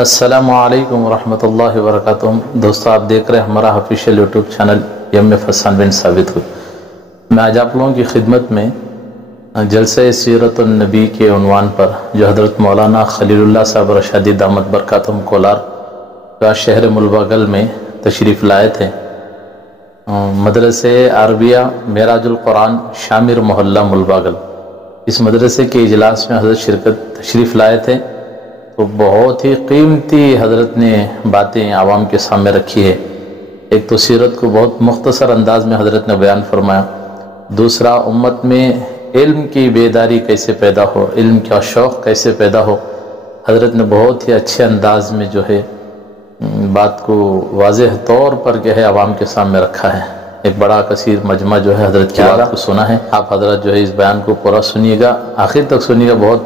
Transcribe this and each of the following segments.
السلام علیکم ورحمۃ اللہ وبرکاتہ۔ دوستو، آپ دیکھ رہے ہیں ہمارا آفیشیل یوٹیوب چینل MF حسان بن ثابت کو۔ میں آج آپ لوگوں کی خدمت میں جلسہ سیرت النبی کے عنوان پر جو حضرت مولانا خلیل اللہ صاحب رشادی دامت برکاتہم کولار کا شہر ملباگل میں تشریف لائے تھے، مدرسے عربیہ معراج القرآن شامر محلہ ملباگل، اس مدرسے کے اجلاس میں حضرت تشریف لائے تھے۔ تو بہت ہی قیمتی حضرت نے باتیں عوام کے سامنے رکھی ہے۔ ایک تو سیرت کو بہت مختصر انداز میں حضرت نے بیان فرمایا، دوسرا امت میں علم کی بیداری کیسے پیدا ہو، علم کا شوق کیسے پیدا ہو، حضرت نے بہت ہی اچھے انداز میں جو ہے بات کو واضح طور پر جو ہے عوام کے سامنے رکھا ہے۔ ایک بڑا کثیر مجمع جو ہے حضرت کی بات کو سنا ہے۔ آپ حضرت جو ہے اس بیان کو پورا سنیے گا، آخر تک سنیے گا، بہت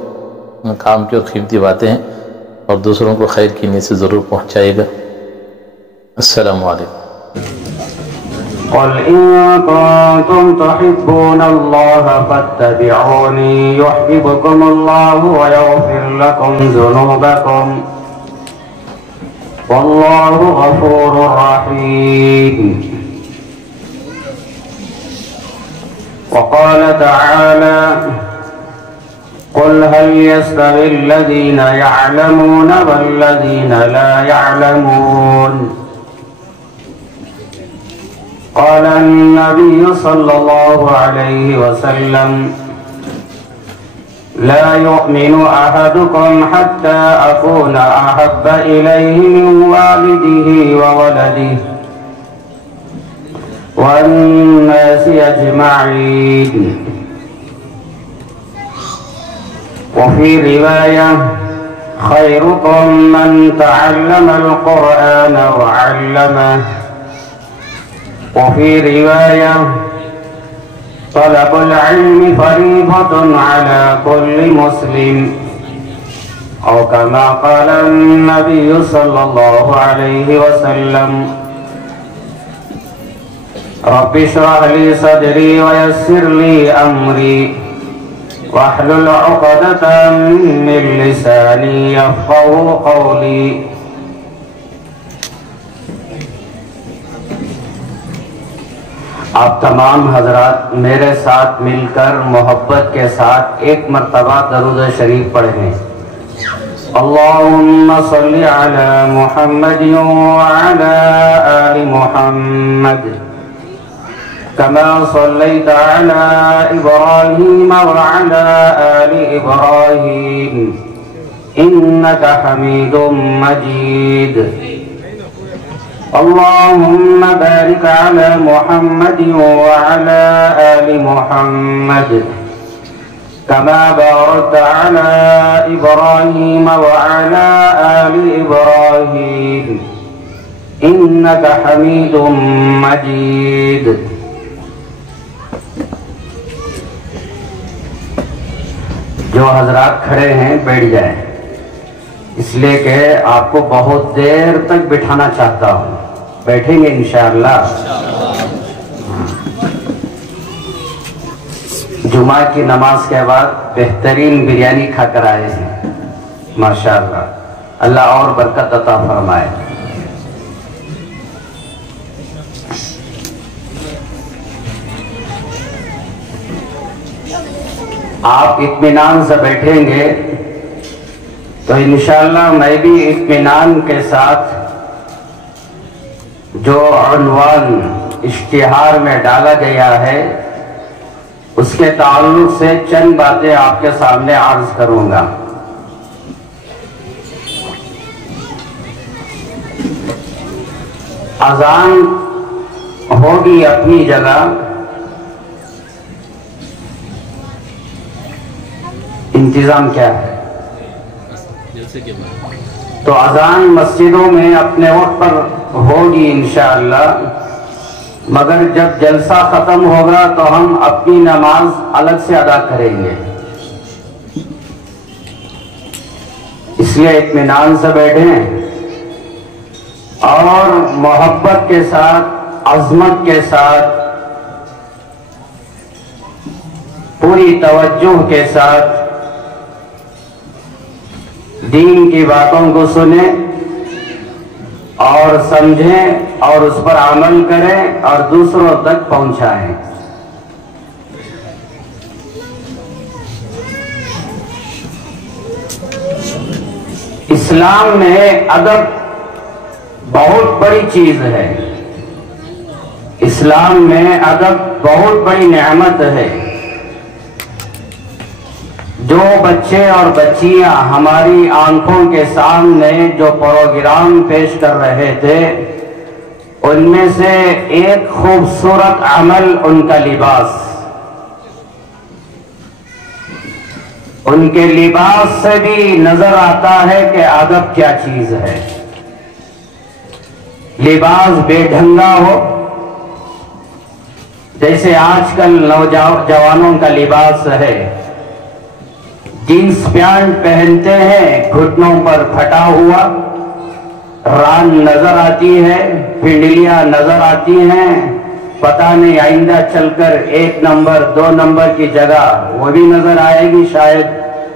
کام کی اور قیمتی باتیں ہیں، اور دوسروں کو خیر کی نیت سے ضرور پہنچائے گا۔ السلام علیکم۔ قل إن كنتم تحبون الله فاتبعوني يحببكم الله ويغفر لكم ذنوبكم والله غفور رحيم۔ وقال تعالى قل هل يستوي الذين يعلمون والذين لا يعلمون؟ قال النبي صلى الله عليه وسلم لا يؤمن أحدكم حتى أكون أحب إليه من والده وولده والناس أجمعين۔ وفي رواية خيركم من تعلم القرآن وعلمه، وفي رواية طلب العلم فريضة على كل مسلم، أو كما قال النبي صلى الله عليه وسلم رب اشرح لي صدري ويسر لي أمري واحلل عقدة من لساني يفقهوا قولي۔ آپ تمام حضرات میرے ساتھ مل کر محبت کے ساتھ ایک مرتبہ درود شریف پڑھیں۔ اللہم صلی علی محمد وعلی آل محمد كما صليت على إبراهيم وعلى آل إبراهيم إنك حميد مجيد۔ اللهم بارك على محمد وعلى آل محمد كما باركت على إبراهيم وعلى آل إبراهيم إنك حميد مجيد۔ جو حضرات کھڑے ہیں بیٹھ جائیں، اس لیے کہ آپ کو بہت دیر تک بٹھانا چاہتا ہوں۔ بیٹھیں گے انشاءاللہ۔ جمعہ کی نماز کے بعد بہترین بریانی کھا کر آئے ہیں، ماشاءاللہ، اللہ اور برکت عطا فرمائے۔ آپ اطمینان سے بیٹھیں گے تو انشاءاللہ میں بھی اطمینان کے ساتھ جو عنوان اشتہار میں ڈالا گیا ہے اس کے تعلق سے چند باتیں آپ کے سامنے عرض کروں گا۔ اذان ہوگی اپنی جگہ، انتظام کیا ہے؟ تو اذان مسجدوں میں اپنے وقت پر ہوگی انشاءاللہ، مگر جب جلسہ ختم ہوگا تو ہم اپنی نماز الگ سے ادا کریں گے، اس لیے اطمینان سے بیٹھیں اور محبت کے ساتھ، عظمت کے ساتھ، پوری توجہ کے ساتھ دین کی باتوں کو سنیں اور سمجھیں اور اس پر عمل کریں اور دوسروں تک پہنچائیں۔ اسلام میں ادب بہت بڑی چیز ہے، اسلام میں ادب بہت بڑی نعمت ہے۔ جو بچے اور بچیاں ہماری آنکھوں کے سامنے جو پروگرام پیش کر رہے تھے، ان میں سے ایک خوبصورت عمل ان کا لباس، ان کے لباس سے بھی نظر آتا ہے کہ ادب کیا چیز ہے۔ لباس بے ڈھنگا ہو، جیسے آج کل نوجوانوں کا لباس ہے، جینس پینٹ پہنتے ہیں، گھٹنوں پر پھٹا ہوا، ران نظر آتی ہے، پنڈلیاں نظر آتی ہیں، پتہ نہیں آئندہ چل کر 1 نمبر 2 نمبر کی جگہ وہ بھی نظر آئے گی، شاید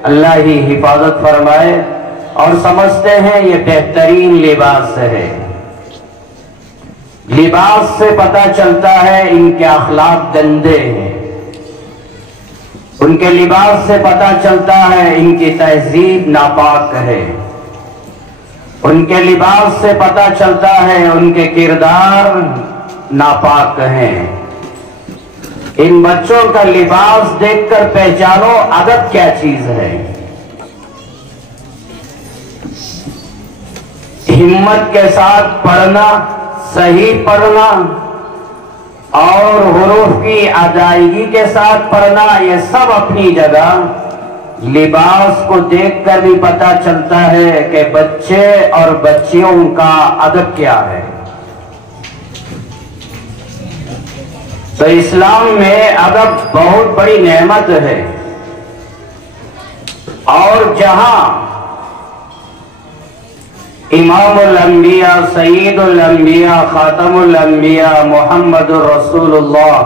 اللہ ہی حفاظت فرمائے، اور سمجھتے ہیں یہ بہترین لباس ہے۔ لباس سے پتہ چلتا ہے ان کے اخلاق گندے ہیں، ان کے لباس سے پتہ چلتا ہے ان کی تہذیب ناپاک ہے، ان کے لباس سے پتہ چلتا ہے ان کے کردار ناپاک ہیں۔ ان بچوں کا لباس دیکھ کر پہچانو ادب کیا چیز ہے۔ ہمت کے ساتھ پڑھنا، صحیح پڑھنا اور حروف کی ادائیگی کے ساتھ پڑھنا، یہ سب اپنی جگہ۔ لباس کو دیکھ کر بھی پتہ چلتا ہے کہ بچے اور بچیوں کا ادب کیا ہے۔ تو اسلام میں ادب بہت بڑی نعمت ہے، اور جہاں امام الانبیاء، سید الانبیاء، خاتم الانبیاء محمد رسول اللہ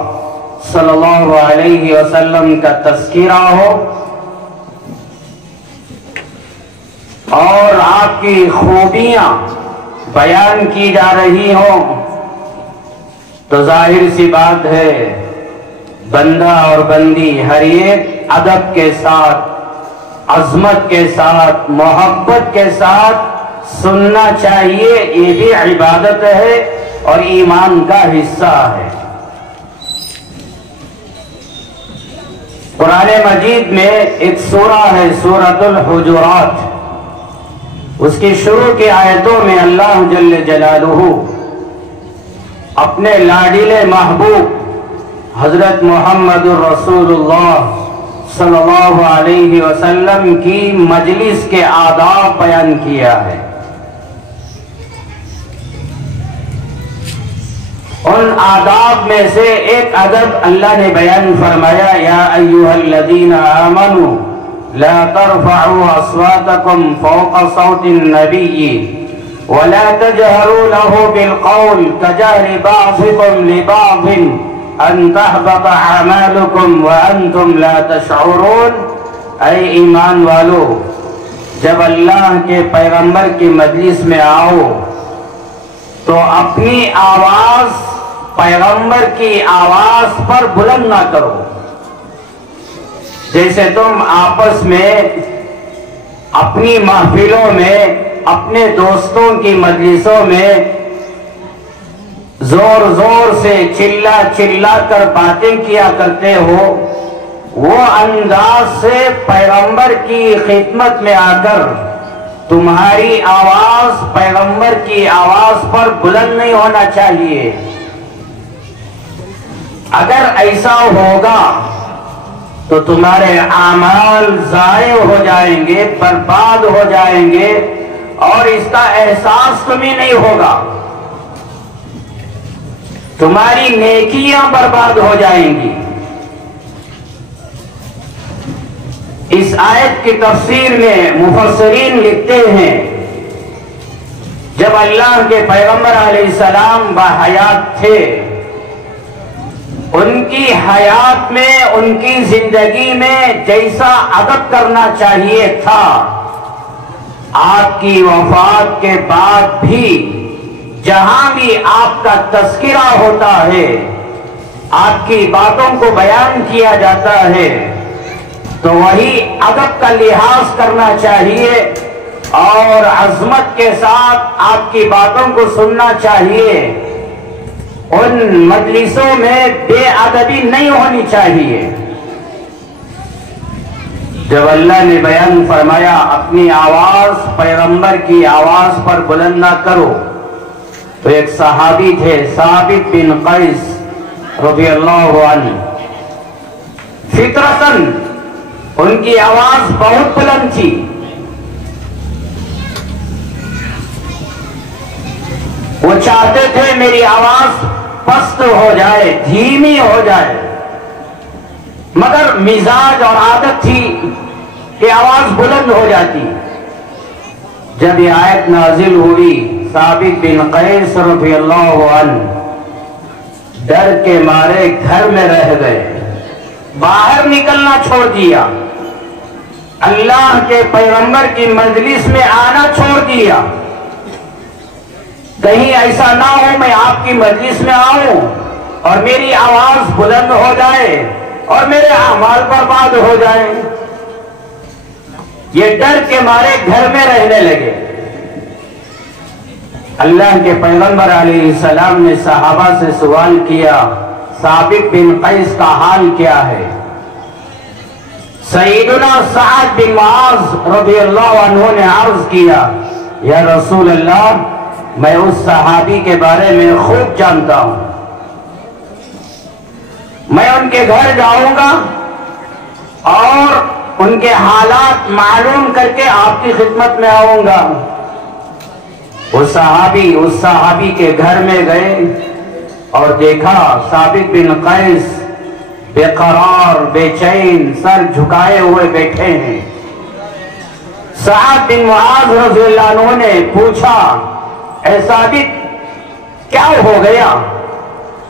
صلی اللہ علیہ وسلم کا تذکرہ ہو اور آپ کی خوبیاں بیان کی جا رہی ہوں، تو ظاہر سی بات ہے بندہ اور بندی ہر ایک ادب کے ساتھ، عظمت کے ساتھ، محبت کے ساتھ سننا چاہیے۔ یہ بھی عبادت ہے اور ایمان کا حصہ ہے۔ قرآن مجید میں ایک سورہ ہے سورۃ الحجرات، اس کی شروع کی آیتوں میں اللہ جل جلالہ اپنے لاڈلے محبوب حضرت محمد رسول اللہ صلی اللہ علیہ وسلم کی مجلس کے آداب بیان کیا ہے۔ ان آداب میں سے ایک ادب اللہ نے بیان فرمایا، یا ایھا الذین آمنوا لا ترفعوا اصواتکم فوق صوت النبی ولا تجهروا له بالقول كجهر بعضكم لبعض ان تحبط اعمالكم وانتم لا تشعرون۔ اے ایمان والو، جب اللہ کے پیغمبر کی مجلس میں آؤ تو اپنی آواز پیغمبر کی آواز پر بلند نہ کرو، جیسے تم آپس میں اپنی محفلوں میں، اپنے دوستوں کی مجلسوں میں زور زور سے چلا چلا کر باتیں کیا کرتے ہو، وہ انداز سے پیغمبر کی خدمت میں آ کر تمہاری آواز پیغمبر کی آواز پر بلند نہیں ہونا چاہیے۔ اگر ایسا ہوگا تو تمہارے اعمال ضائع ہو جائیں گے، برباد ہو جائیں گے، اور اس کا احساس تمہیں نہیں ہوگا، تمہاری نیکیاں برباد ہو جائیں گی۔ اس آیت کی تفسیر میں مفسرین لکھتے ہیں، جب اللہ کے پیغمبر علیہ السلام باحیات تھے، ان کی حیات میں، ان کی زندگی میں جیسا ادب کرنا چاہیے تھا، آپ کی وفات کے بعد بھی جہاں بھی آپ کا تذکرہ ہوتا ہے، آپ کی باتوں کو بیان کیا جاتا ہے، تو وہی ادب کا لحاظ کرنا چاہیے اور عظمت کے ساتھ آپ کی باتوں کو سننا چاہیے۔ ان مجلسوں میں بے ادبی نہیں ہونی چاہیے۔ جب اللہ نے بیان فرمایا اپنی آواز پیغمبر کی آواز پر بلند نہ کرو، تو ایک صحابی تھے ثابت بن قیس رضی اللہ عنہ، فطرتاً ان کی آواز بہت بلند تھی۔ وہ چاہتے تھے میری آواز پست ہو جائے، دھیمی ہو جائے، مگر مزاج اور عادت تھی کہ آواز بلند ہو جاتی۔ جب یہ آیت نازل ہوئی، ثابت بن قیس رضی اللہ عنہ ڈر کے مارے گھر میں رہ گئے، باہر نکلنا چھوڑ دیا، اللہ کے پیغمبر کی مجلس میں آنا چھوڑ دیا۔ کہیں ایسا نہ ہو میں آپ کی مجلس میں آؤں اور میری آواز بلند ہو جائے اور میرے اعمال برباد ہو جائیں۔ یہ ڈر کے مارے گھر میں رہنے لگے۔ اللہ کے پیغمبر علیہ السلام نے صحابہ سے سوال کیا، ثابت بن قیس کا حال کیا ہے؟ سیدنا سعد بن معاذ رضی اللہ عنہ نے عرض کیا، یا رسول اللہ، میں اس صحابی کے بارے میں خوب جانتا ہوں، میں ان کے گھر جاؤں گا اور ان کے حالات معلوم کر کے آپ کی خدمت میں آؤں گا۔ اس صحابی کے گھر میں گئے اور دیکھا ثابت بن قیس بے قرار، بے چین، سر جھکائے ہوئے بیٹھے ہیں۔ سعد بن معاذ رضی اللہ عنہ نے پوچھا، اے ثابت کیا ہو گیا،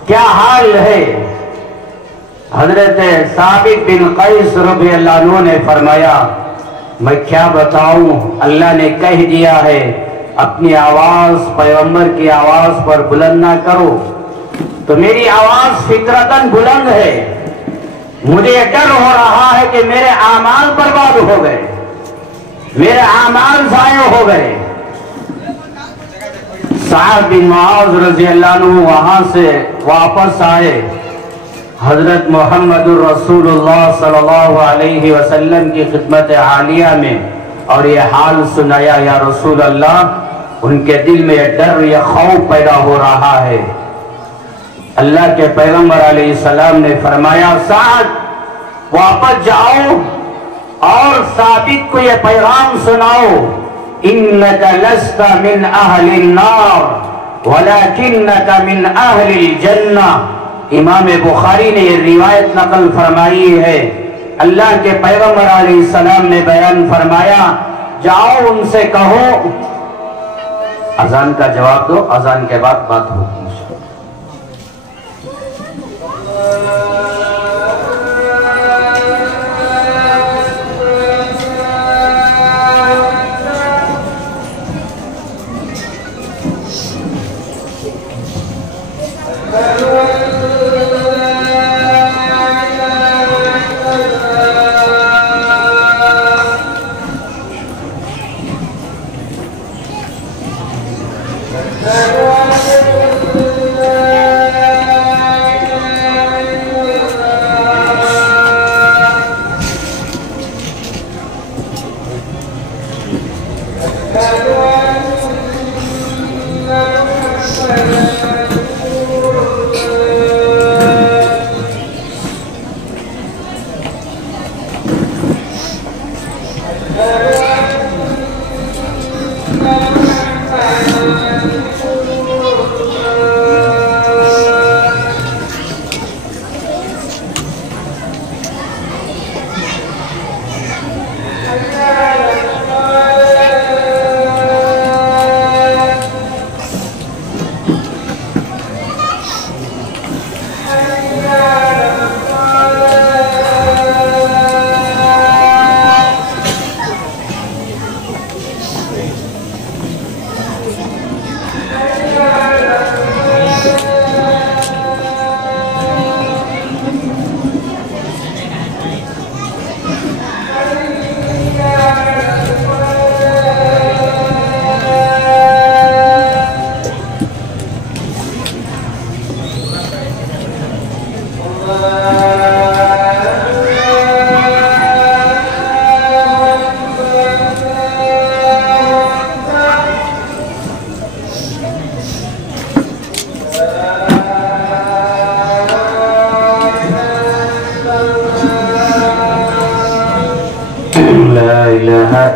کیا حال ہے؟ حضرت ثابت بن قیس رضی اللہ عنہ نے فرمایا، میں کیا بتاؤں، اللہ نے کہہ دیا ہے اپنی آواز پیغمبر کی آواز پر بلند نہ کرو، تو میری آواز فطرتاً بلند ہے۔ مجھے ڈر ہو رہا ہے کہ میرے اعمال برباد ہو گئے، میرے اعمال ضائع ہو گئے۔ سعد بن معاذ رضی اللہ عنہ وہاں سے واپس آئے، حضرت محمد الرسول اللہ صلی اللہ علیہ وسلم کی خدمت عالیہ میں، اور یہ حال سنایا، یا رسول اللہ، ان کے دل میں یہ ڈر، یہ خوف پیدا ہو رہا ہے۔ اللہ کے پیغمبر علیہ السلام نے فرمایا، سعد واپس جاؤ اور ثابت کو یہ پیغام سناؤ، انک لست من اہل النار ولکنک من اہل الجنہ۔ امام بخاری نے یہ روایت نقل فرمائی ہے۔ اللہ کے پیغمبر علیہ السلام نے بیان فرمایا، جاؤ ان سے کہو، اذان کا جواب دو، اذان کے بعد بات ہوگی۔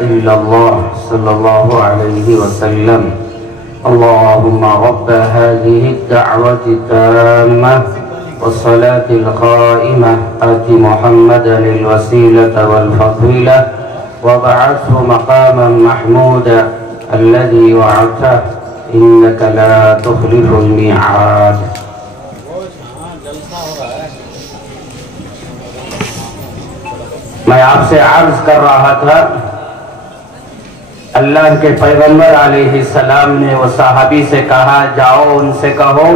إلا الله صلى الله عليه وسلم. اللهم رب هذه الدعوة التامة والصلاة القائمة آت محمدا الوسيلة والفضيلة وابعثه مقاما محمودا الذي وعدته إنك لا تخلف الميعاد. میں آپ سے عرض کر رہا تھا، اللہ کے پیغمبر علیہ السلام نے وہ صحابی سے کہا، جاؤ ان سے کہو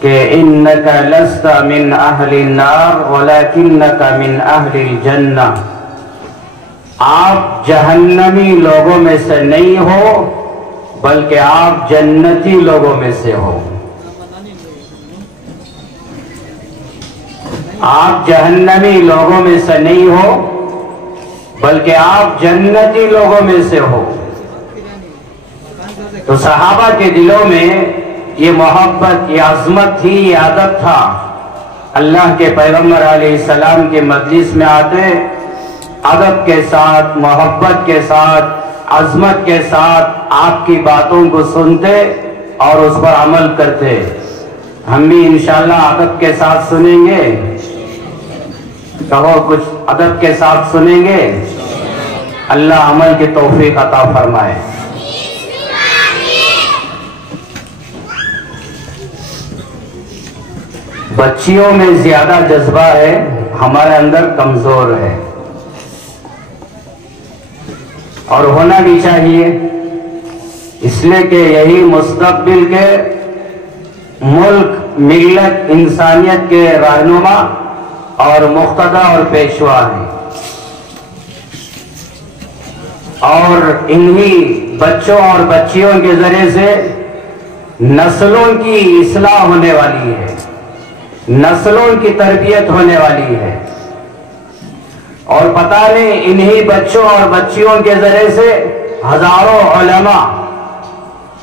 کہ انک لست من اہل النار ولکنک من اہل الجنہ، آپ جہنمی لوگوں میں سے نہیں ہو بلکہ آپ جنتی لوگوں میں سے ہو. آپ جہنمی لوگوں میں سے نہیں ہو بلکہ آپ جنتی لوگوں میں سے ہو. تو صحابہ کے دلوں میں یہ محبت، یہ عظمت تھی، یہ ادب تھا. اللہ کے پیغمبر علیہ السلام کے مجلس میں آتے، ادب کے ساتھ، محبت کے ساتھ، عظمت کے ساتھ آپ کی باتوں کو سنتے اور اس پر عمل کرتے. ہم بھی انشاءاللہ ادب کے ساتھ سنیں گے. کہو کچھ ادب کے ساتھ سنیں گے. اللہ عمل کی توفیق عطا فرمائے. بچیوں میں زیادہ جذبہ ہے، ہمارے اندر کمزور ہے، اور ہونا بھی چاہیے، اس لیے کہ یہی مستقبل کے ملک، ملت، انسانیت کے رہنما اور مقتدی اور پیشوا ہیں. اور انہی بچوں اور بچیوں کے ذریعے سے نسلوں کی اصلاح ہونے والی ہے، نسلوں کی تربیت ہونے والی ہے. اور پتہ نہیں انہی بچوں اور بچیوں کے ذریعے سے ہزاروں علماء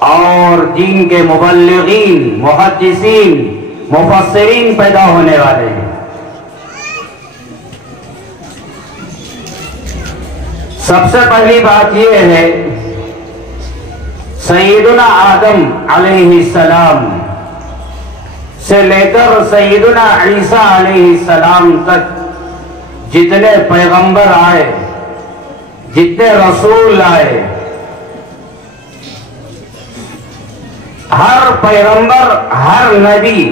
اور دین کے مبلغین، محدثین، مفسرین پیدا ہونے والے ہیں. سب سے پہلی بات یہ ہے، سیدنا آدم علیہ السلام سے لے کر سیدنا عیسیٰ علیہ السلام تک جتنے پیغمبر آئے، جتنے رسول آئے، ہر پیغمبر، ہر نبی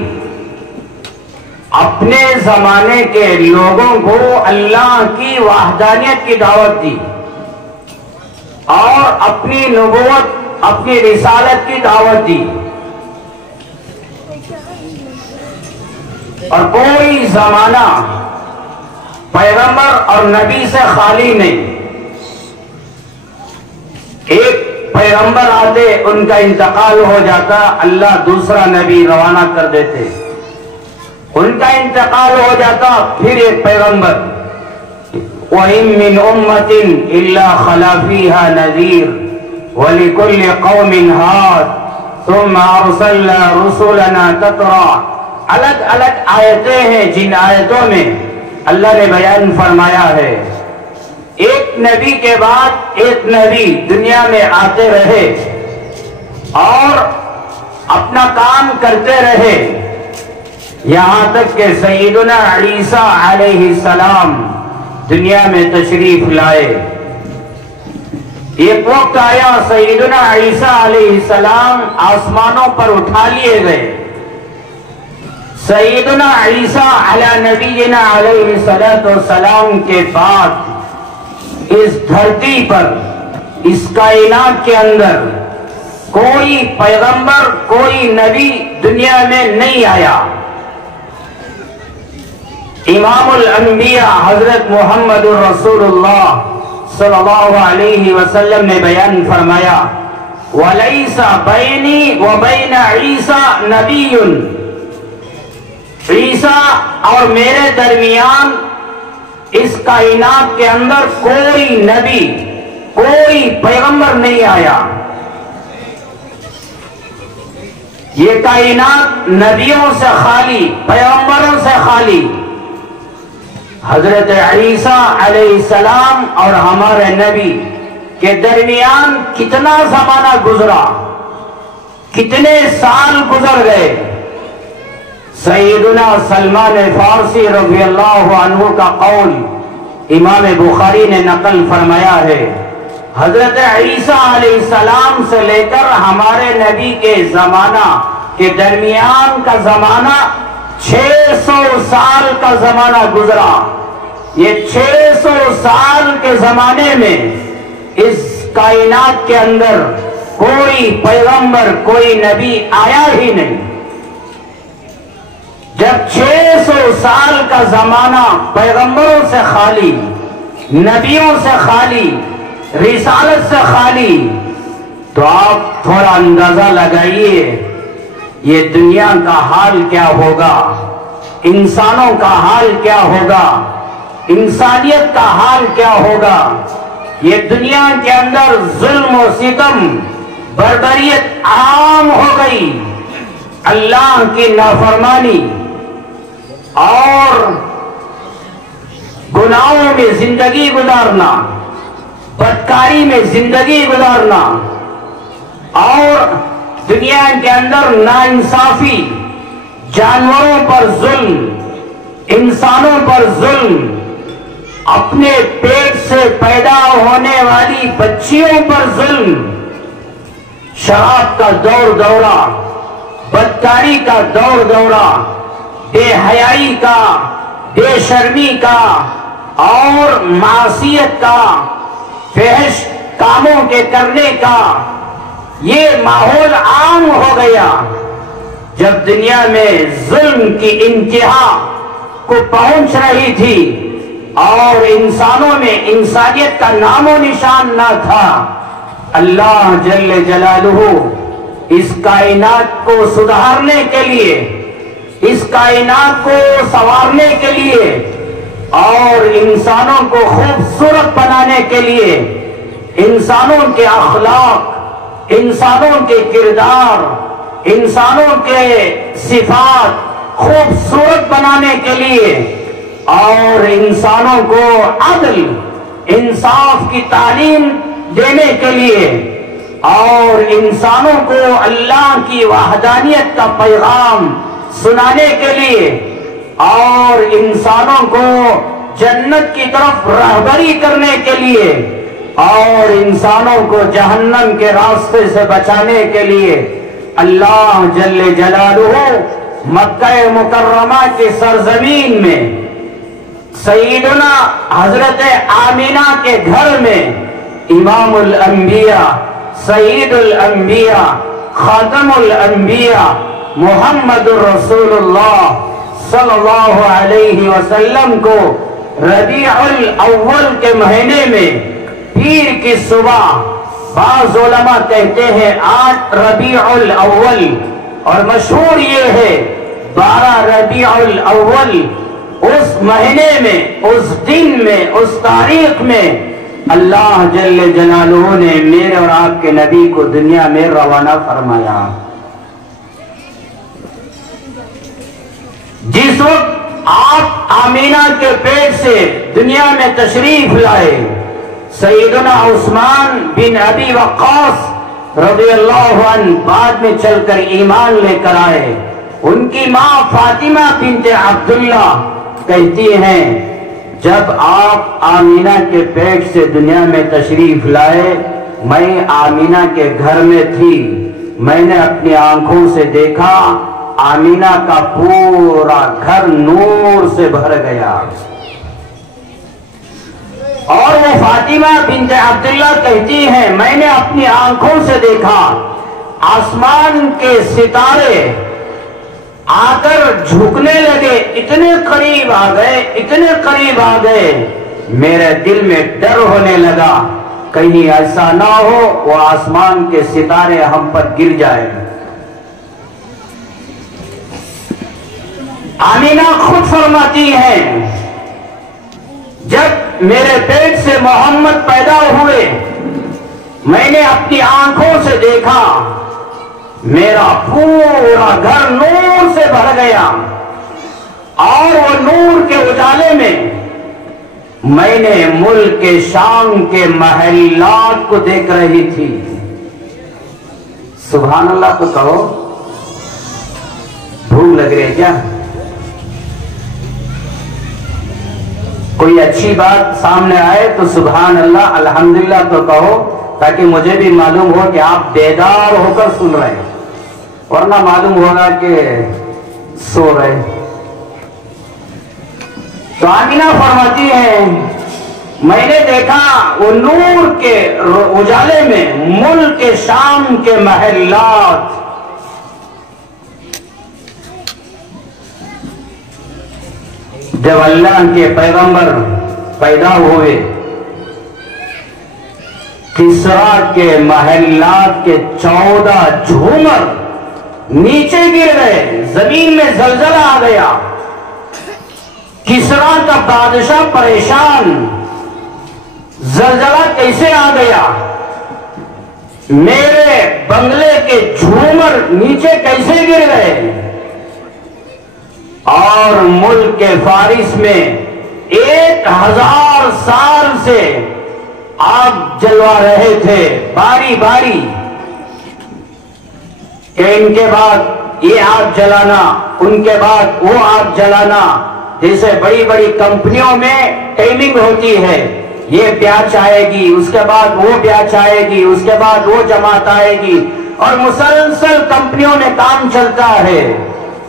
اپنے زمانے کے لوگوں کو اللہ کی وحدانیت کی دعوت دی اور اپنی نبوت، اپنی رسالت کی دعوت دی. اور کوئی زمانہ پیغمبر اور نبی سے خالی نہیں. ایک پیغمبر آتے، ان کا انتقال ہو جاتا، اللہ دوسرا نبی روانہ کر دیتے. ان کا انتقال ہو جاتا، پھر ایک پیغمبر. وَإِن مِّنْ أُمَّةٍ إِلَّا خَلَا فِيهَا نَذِيرٌ وَلِكُلِّ قَوْمٍ هَادٍ ثُمَّ أَرْسَلْنَا رُسُلَنَا تَتْرَىٰ. الگ الگ آیتیں ہیں جن آیتوں میں اللہ نے بیان فرمایا ہے ایک نبی کے بعد ایک نبی دنیا میں آتے رہے اور اپنا کام کرتے رہے، یہاں تک کہ سیدنا عیسیٰ علیہ السلام دنیا میں تشریف لائے. ایک وقت آیا سیدنا عیسیٰ علیہ السلام آسمانوں پر اٹھا لیے گئے. سیدنا عیسیٰ علی نبینا علیہ السلام کے بعد اس دھرتی پر، اس کائنات کے اندر کوئی پیغمبر، کوئی نبی دنیا میں نہیں آیا. امام الانبیاء حضرت محمد رسول اللہ صلی اللہ علیہ وسلم نے بیان فرمایا، وَلَيْسَ بَيْنِي وَبَيْنَ عِيسَى نَبِيٌّ. عیسیٰ اور میرے درمیان اس کائنات کے اندر کوئی نبی، کوئی پیغمبر نہیں آیا. یہ کائنات نبیوں سے خالی، پیغمبروں سے خالی. حضرت عیسیٰ علیہ السلام اور ہمارے نبی کے درمیان کتنا زمانہ گزرا، کتنے سال گزر گئے۔ سیدنا سلمان فارسی رضی اللہ عنہ کا قول امام بخاری نے نقل فرمایا ہے، حضرت عیسیٰ علیہ السلام سے لے کر ہمارے نبی کے زمانہ کے درمیان کا زمانہ 600 سال کا زمانہ گزرا۔ یہ 600 سال کے زمانے میں اس کائنات کے اندر کوئی پیغمبر، کوئی نبی آیا ہی نہیں۔ جب 600 سال کا زمانہ پیغمبروں سے خالی، نبیوں سے خالی، رسالت سے خالی، تو آپ تھوڑا اندازہ لگائیے یہ دنیا کا حال کیا ہوگا، انسانوں کا حال کیا ہوگا، انسانیت کا حال کیا ہوگا۔ یہ دنیا کے اندر ظلم و ستم، بربریت عام ہو گئی، اللہ کی نافرمانی اور گناہوں میں زندگی گزارنا، بدکاری میں زندگی گزارنا، اور دنیا کے اندر ناانصافی، جانوروں پر ظلم، انسانوں پر ظلم، اپنے پیٹ سے پیدا ہونے والی بچیوں پر ظلم، شراب کا دور دورہ، بدکاری کا دور دورہ، بے حیائی کا، بے شرمی کا اور معصیت کا، فحش کاموں کے کرنے کا یہ ماحول عام ہو گیا۔ جب دنیا میں ظلم کی انتہا کو پہنچ رہی تھی اور انسانوں میں انسانیت کا نام و نشان نہ تھا، اللہ جل جلالہ اس کائنات کو سدھارنے کے لیے، اس کائنات کو سنوارنے کے لیے اور انسانوں کو خوبصورت بنانے کے لیے، انسانوں کے اخلاق، انسانوں کے کردار، انسانوں کے صفات خوبصورت بنانے کے لیے اور انسانوں کو عدل، انصاف کی تعلیم دینے کے لیے اور انسانوں کو اللہ کی وحدانیت کا پیغام سنانے کے لیے اور انسانوں کو جنت کی طرف راہبری کرنے کے لیے اور انسانوں کو جہنم کے راستے سے بچانے کے لیے اللہ جل جلالہ مکہ مکرمہ کی سرزمین میں سیدنا حضرت آمینہ کے گھر میں امام الانبیاء، سید الانبیاء، خاتم الانبیاء محمد رسول اللہ صلی اللہ علیہ وسلم کو ربیع الاول کے مہینے میں پیر کی صبح، بعض علماء کہتے ہیں 8 ربیع الاول اور مشہور یہ ہے 12 ربیع الاول، اس مہینے میں، اس دن میں، اس تاریخ میں اللہ جل جلالہ نے میرے اور آپ کے نبی کو دنیا میں روانہ فرمایا۔ جس وقت آپ آمینہ کے پیٹ سے دنیا میں تشریف لائے، سیدنا عثمان بن ابی وقاص رضی اللہ عنہ بعد میں چل کر ایمان لے کر آئے۔ ان کی ماں فاطمہ بنت عبداللہ کہتی ہیں جب آپ آمینہ کے پیٹ سے دنیا میں تشریف لائے، میں آمینہ کے گھر میں تھی، میں نے اپنی آنکھوں سے دیکھا آمینہ کا پورا گھر نور سے بھر گیا۔ اور وہ فاطمہ بنت عبداللہ کہتی ہیں میں نے اپنی آنکھوں سے دیکھا آسمان کے ستارے آ کر جھکنے لگے، اتنے قریب آ گئے، اتنے قریب آ گئے، میرے دل میں ڈر ہونے لگا کہیں ایسا نہ ہو وہ آسمان کے ستارے ہم پر گر جائیں۔ آمینہ خود فرماتی ہیں جب میرے پیٹ سے محمد پیدا ہوئے میں نے اپنی آنکھوں سے دیکھا میرا پورا گھر نور سے بھر گیا، اور وہ نور کے اجالے میں میں نے ملک شام کے محلات کو دیکھ رہی تھی. سبحان اللہ تو کہو. بھوک لگ رہی ہے کیا؟ کوئی اچھی بات سامنے آئے تو سبحان اللہ الحمدللہ تو کہو، تاکہ مجھے بھی معلوم ہو کہ آپ بیدار ہو کر سن رہے ہیں، ورنہ معلوم ہوگا کہ سو رہے. تو آمینہ فرماتی ہیں میں نے دیکھا وہ نور کے اجالے میں ملک شام کے محلات. جب اللہ کے پیغمبر پیدا ہوئے، کسرا کے محلات کے 14 جھومر نیچے گر گئے، زمین میں زلزلہ آ گیا. کسرا کا بادشاہ پریشان، زلزلہ کیسے آ گیا، میرے بنگلے کے جھومر نیچے کیسے گر گئے. اور ملک کے فارس میں 1000 سال سے آگ جلوا رہے تھے باری باری، کہ ان کے بعد یہ آگ جلانا، ان کے بعد وہ آگ جلانا. جیسے بڑی بڑی کمپنیوں میں ٹائمنگ ہوتی ہے، یہ بیچ آئے گی، اس کے بعد وہ بیچ آئے گی، اس کے بعد وہ جماعت آئے گی، اور مسلسل کمپنیوں میں کام چلتا ہے.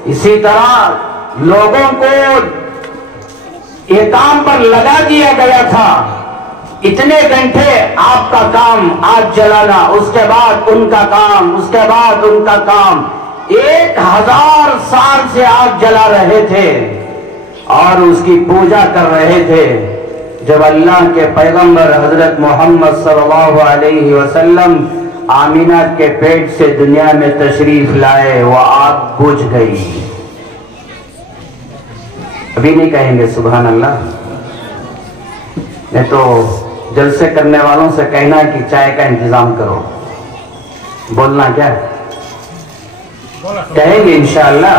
اسی طرح لوگوں کو یہ کام پر لگا دیا گیا تھا، اتنے گھنٹے آپ کا کام آگ جلانا، اس کے بعد ان کا کام، اس کے بعد ان کا کام. 1000 سال سے آگ جلا رہے تھے اور اس کی پوجا کر رہے تھے. جب اللہ کے پیغمبر حضرت محمد صلی اللہ علیہ وسلم آمینہ کے پیٹ سے دنیا میں تشریف لائے، وہ آگ بجھ گئی. ابھی نہیں کہیں گے سبحان اللہ؟ نہیں تو جلسے کرنے والوں سے کہنا کہ چائے کا انتظام کرو. بولنا کیا کہیں گے انشاءاللہ.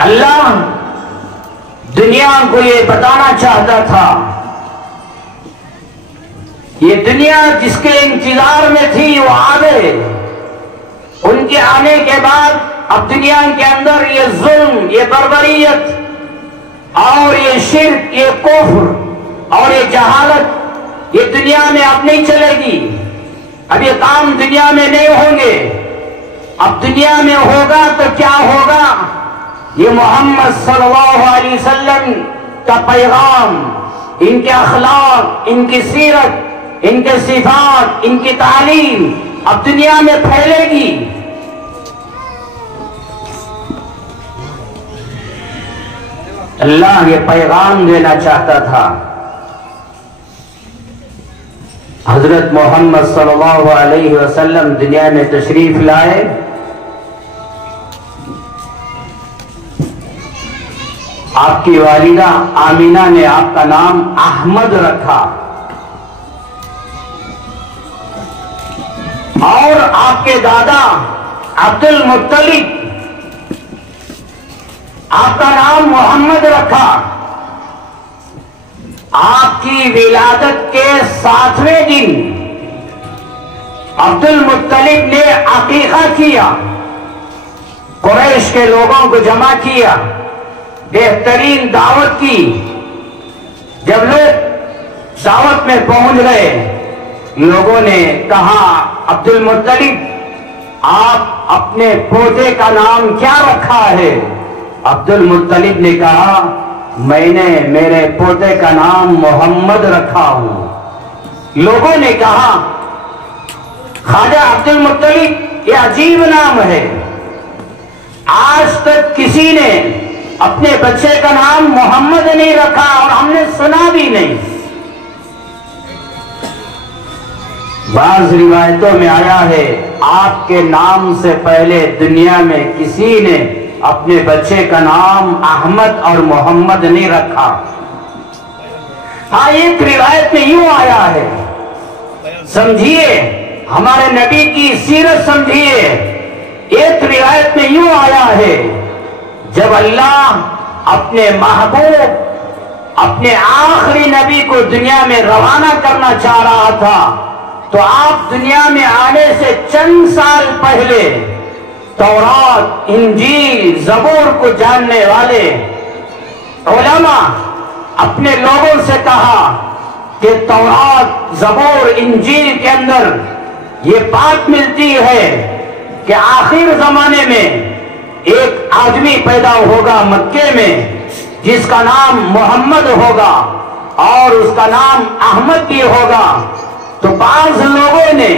اللہ دنیا کو یہ بتانا چاہتا تھا، یہ دنیا جس کے انتظار میں تھی وہ آ گئے. ان کے آنے کے بعد اب دنیا کے اندر یہ ظلم، یہ بربریت اور یہ شرک، یہ کفر اور یہ جہالت یہ دنیا میں اب نہیں چلے گی. اب یہ کام دنیا میں نہیں ہوں گے. اب دنیا میں ہوگا تو کیا ہوگا؟ یہ محمد صلی اللہ علیہ وسلم کا پیغام، ان کے اخلاق، ان کی سیرت، ان کے صفات، ان کی تعلیم اب دنیا میں پھیلے گی. اللہ یہ پیغام دینا چاہتا تھا. حضرت محمد صلی اللہ علیہ وسلم دنیا میں تشریف لائے. آپ کی والدہ آمینہ نے آپ کا نام احمد رکھا، اور آپ کے دادا عبد المطلب آپ کا نام محمد رکھا. آپ کی ولادت کے 7ویں دن عبد المطلب نے عقیقہ کیا، قریش کے لوگوں کو جمع کیا، بہترین دعوت کی. جب لوگ دعوت میں پہنچ گئے، لوگوں نے کہا عبد المطلب آپ اپنے پوتے کا نام کیا رکھا ہے؟ عبد المطلب نے کہا میں نے میرے پوتے کا نام محمد رکھا ہوں. لوگوں نے کہا خواجہ عبد المطلب یہ عجیب نام ہے، آج تک کسی نے اپنے بچے کا نام محمد نہیں رکھا اور ہم نے سنا بھی نہیں. بعض روایتوں میں آیا ہے آپ کے نام سے پہلے دنیا میں کسی نے اپنے بچے کا نام احمد اور محمد نہیں رکھا. ہاں ایک روایت میں یوں آیا ہے، سمجھیے ہمارے نبی کی سیرت سمجھیے. ایک روایت میں یوں آیا ہے، جب اللہ اپنے محبوب اپنے آخری نبی کو دنیا میں روانہ کرنا چاہ رہا تھا تو آپ دنیا میں آنے سے چند سال پہلے تورات، انجیل، زبور کو جاننے والے علماء اپنے لوگوں سے کہا کہ تورات، زبور، انجیل کے اندر یہ بات ملتی ہے کہ آخر زمانے میں ایک آدمی پیدا ہوگا مکے میں جس کا نام محمد ہوگا اور اس کا نام احمد بھی ہوگا۔ تو بعض لوگوں نے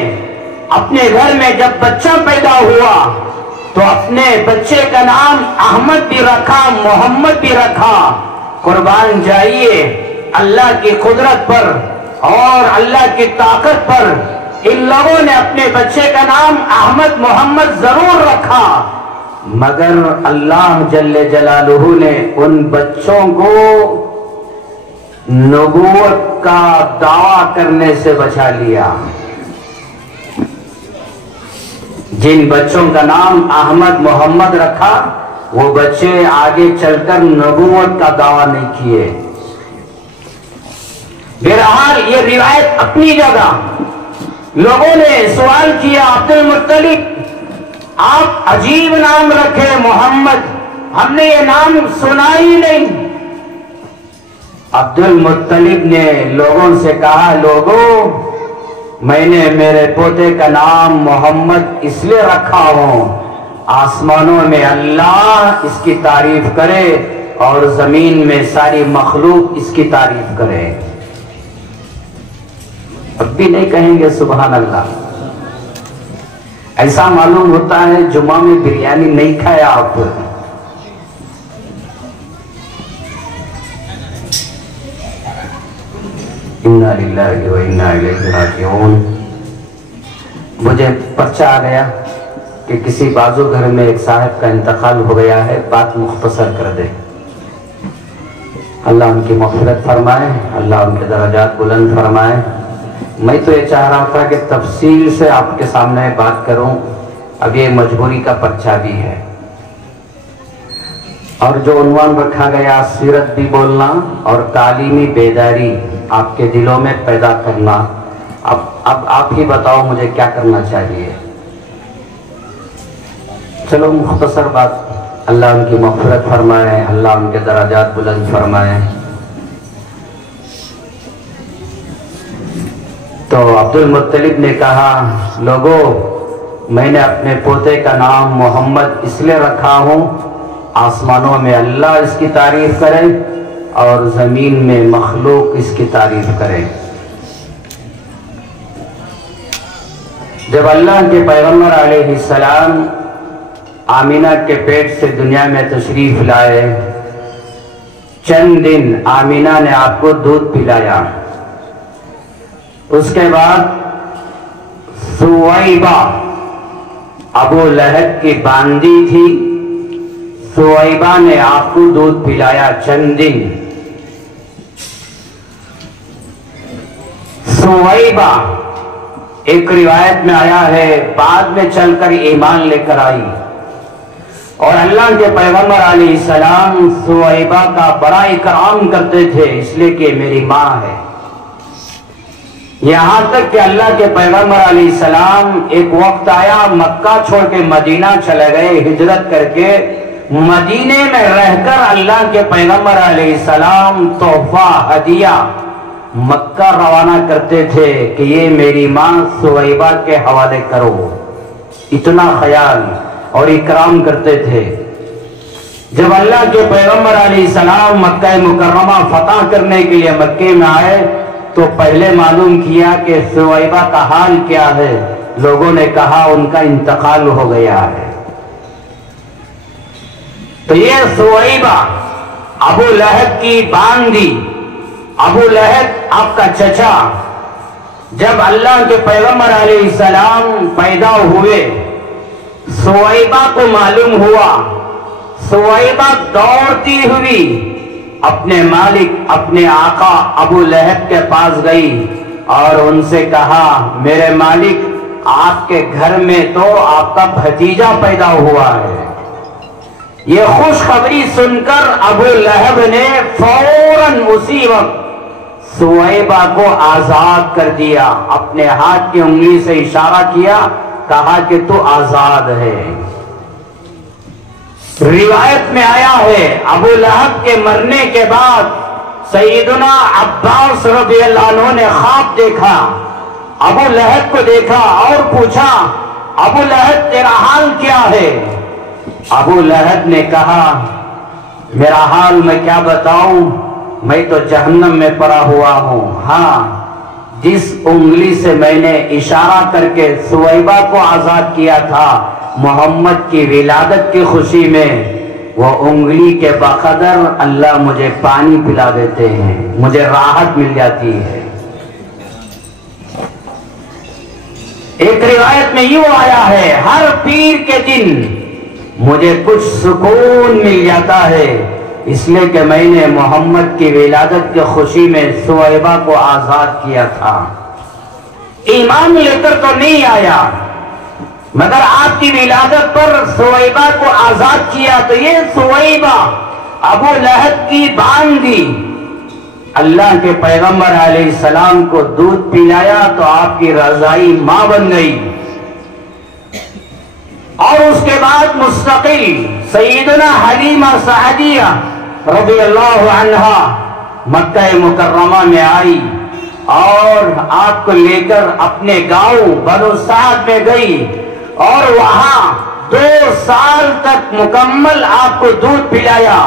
اپنے گھر میں جب بچہ پیدا ہوا تو اپنے بچے کا نام احمد بھی رکھا، محمد بھی رکھا۔ قربان جائیے اللہ کی قدرت پر اور اللہ کی طاقت پر ان لوگوں نے اپنے بچے کا نام احمد محمد ضرور رکھا، مگر اللہ جل جلالہ نے ان بچوں کو نبوت کا دعویٰ کرنے سے بچا لیا۔ جن بچوں کا نام احمد محمد رکھا وہ بچے آگے چل کر نبوت کا دعویٰ نہیں کیے۔ بہرحال یہ روایت اپنی جگہ۔ لوگوں نے سوال کیا، عبد المطلب آپ عجیب نام رکھے محمد، ہم نے یہ نام سنا ہی نہیں۔ عبد المطلب نے لوگوں سے کہا، لوگوں میں نے میرے پوتے کا نام محمد اس لیے رکھا ہوں آسمانوں میں اللہ اس کی تعریف کرے اور زمین میں ساری مخلوق اس کی تعریف کرے۔ اب بھی نہیں کہیں گے سبحان اللہ؟ ایسا معلوم ہوتا ہے جمعہ میں بریانی نہیں کھایا آپ۔ انا للہ و انا الیہ راجعون۔ مجھے پرچہ آ گیا کہ کسی بازو گھر میں ایک صاحب کا انتقال ہو گیا ہے، بات مختصر کر دے۔ اللہ ان کی مغفرت فرمائے، اللہ ان کے درجات بلند فرمائے۔ میں تو یہ چاہ رہا تھا کہ تفصیل سے آپ کے سامنے بات کروں، اب یہ مجبوری کا پرچہ بھی ہے۔ اور جو عنوان رکھا گیا سیرت بھی بولنا اور تعلیمی بیداری آپ کے دلوں میں پیدا کرنا، اب آپ ہی بتاؤ مجھے کیا کرنا چاہیے۔ چلو مختصر بات، اللہ ان کی مغفرت فرمائے، اللہ ان کے درجات بلند فرمائے۔ تو عبد المطلب نے کہا، لوگوں میں نے اپنے پوتے کا نام محمد اس لیے رکھا ہوں آسمانوں میں اللہ اس کی تعریف کرے اور زمین میں مخلوق اس کی تعریف کرے۔ جب اللہ کے پیغمبر علیہ السلام آمینہ کے پیٹ سے دنیا میں تشریف لائے، چند دن آمینہ نے آپ کو دودھ پلایا۔ اس کے بعد سویبہ ابو لہب کی باندی تھی، سویبہ نے آپ کو دودھ پلایا چند دن۔ سویبہ ایک روایت میں آیا ہے بعد میں چل کر ایمان لے کر آئی، اور اللہ کے پیغمبر علیہ السلام سویبہ کا بڑا اکرام کرتے تھے اس لیے کہ میری ماں ہے۔ یہاں تک کہ اللہ کے پیغمبر علیہ السلام ایک وقت آیا مکہ چھوڑ کے مدینہ چلے گئے، ہجرت کر کے مدینے میں رہ کر اللہ کے پیغمبر علیہ السلام تحفہ ہدیہ مکہ روانہ کرتے تھے کہ یہ میری ماں سویبہ کے حوالے کرو۔ اتنا خیال اور اکرام کرتے تھے۔ جب اللہ کے پیغمبر علیہ السلام مکہ مکرمہ فتح کرنے کے لیے مکے میں آئے تو پہلے معلوم کیا کہ سویبہ کا حال کیا ہے۔ لوگوں نے کہا ان کا انتقال ہو گیا ہے۔ تو یہ سویبہ ابو لہب کی باندی، ابو لہب آپ کا چچا، جب اللہ کے پیغمبر علیہ السلام پیدا ہوئے سویبہ کو معلوم ہوا، سویبہ دوڑتی ہوئی اپنے مالک اپنے آقا ابو لہب کے پاس گئی اور ان سے کہا، میرے مالک آپ کے گھر میں تو آپ کا بھتیجا پیدا ہوا ہے۔ یہ خوشخبری سن کر ابو لہب نے فوراً اسی وقت سویبہ کو آزاد کر دیا، اپنے ہاتھ کی انگلی سے اشارہ کیا، کہا کہ تو آزاد ہے۔ روایت میں آیا ہے ابو لہب کے مرنے کے بعد سیدنا عباس رضی اللہ عنہ نے خواب دیکھا، ابو لہب کو دیکھا اور پوچھا ابو لہب تیرا حال کیا ہے؟ ابو لہب نے کہا میرا حال میں کیا بتاؤں، میں تو جہنم میں پڑا ہوا ہوں، ہاں جس انگلی سے میں نے اشارہ کر کے سویبہ کو آزاد کیا تھا محمد کی ولادت کی خوشی میں، وہ انگلی کے بقدر اللہ مجھے پانی پلا دیتے ہیں، مجھے راحت مل جاتی ہے۔ ایک روایت میں یوں آیا ہے ہر پیر کے دن مجھے کچھ سکون مل جاتا ہے، اس لیے کہ میں نے محمد کی ولادت کی خوشی میں سویبہ کو آزاد کیا تھا۔ ایمان لے کر تو نہیں آیا، مگر آپ کی ولادت پر سویبہ کو آزاد کیا تو یہ سویبہ ابو لہب کی باندھی اللہ کے پیغمبر علیہ السلام کو دودھ پلایا تو آپ کی رضائی ماں بن گئی، اور اس کے بعد مستقل سیدنا حلیمہ سعدیہ رضی اللہ عنہا مکہ مکرمہ میں آئی اور آپ کو لے کر اپنے گاؤں بنو سعد میں گئی، اور وہاں 2 سال تک مکمل آپ کو دودھ پلایا۔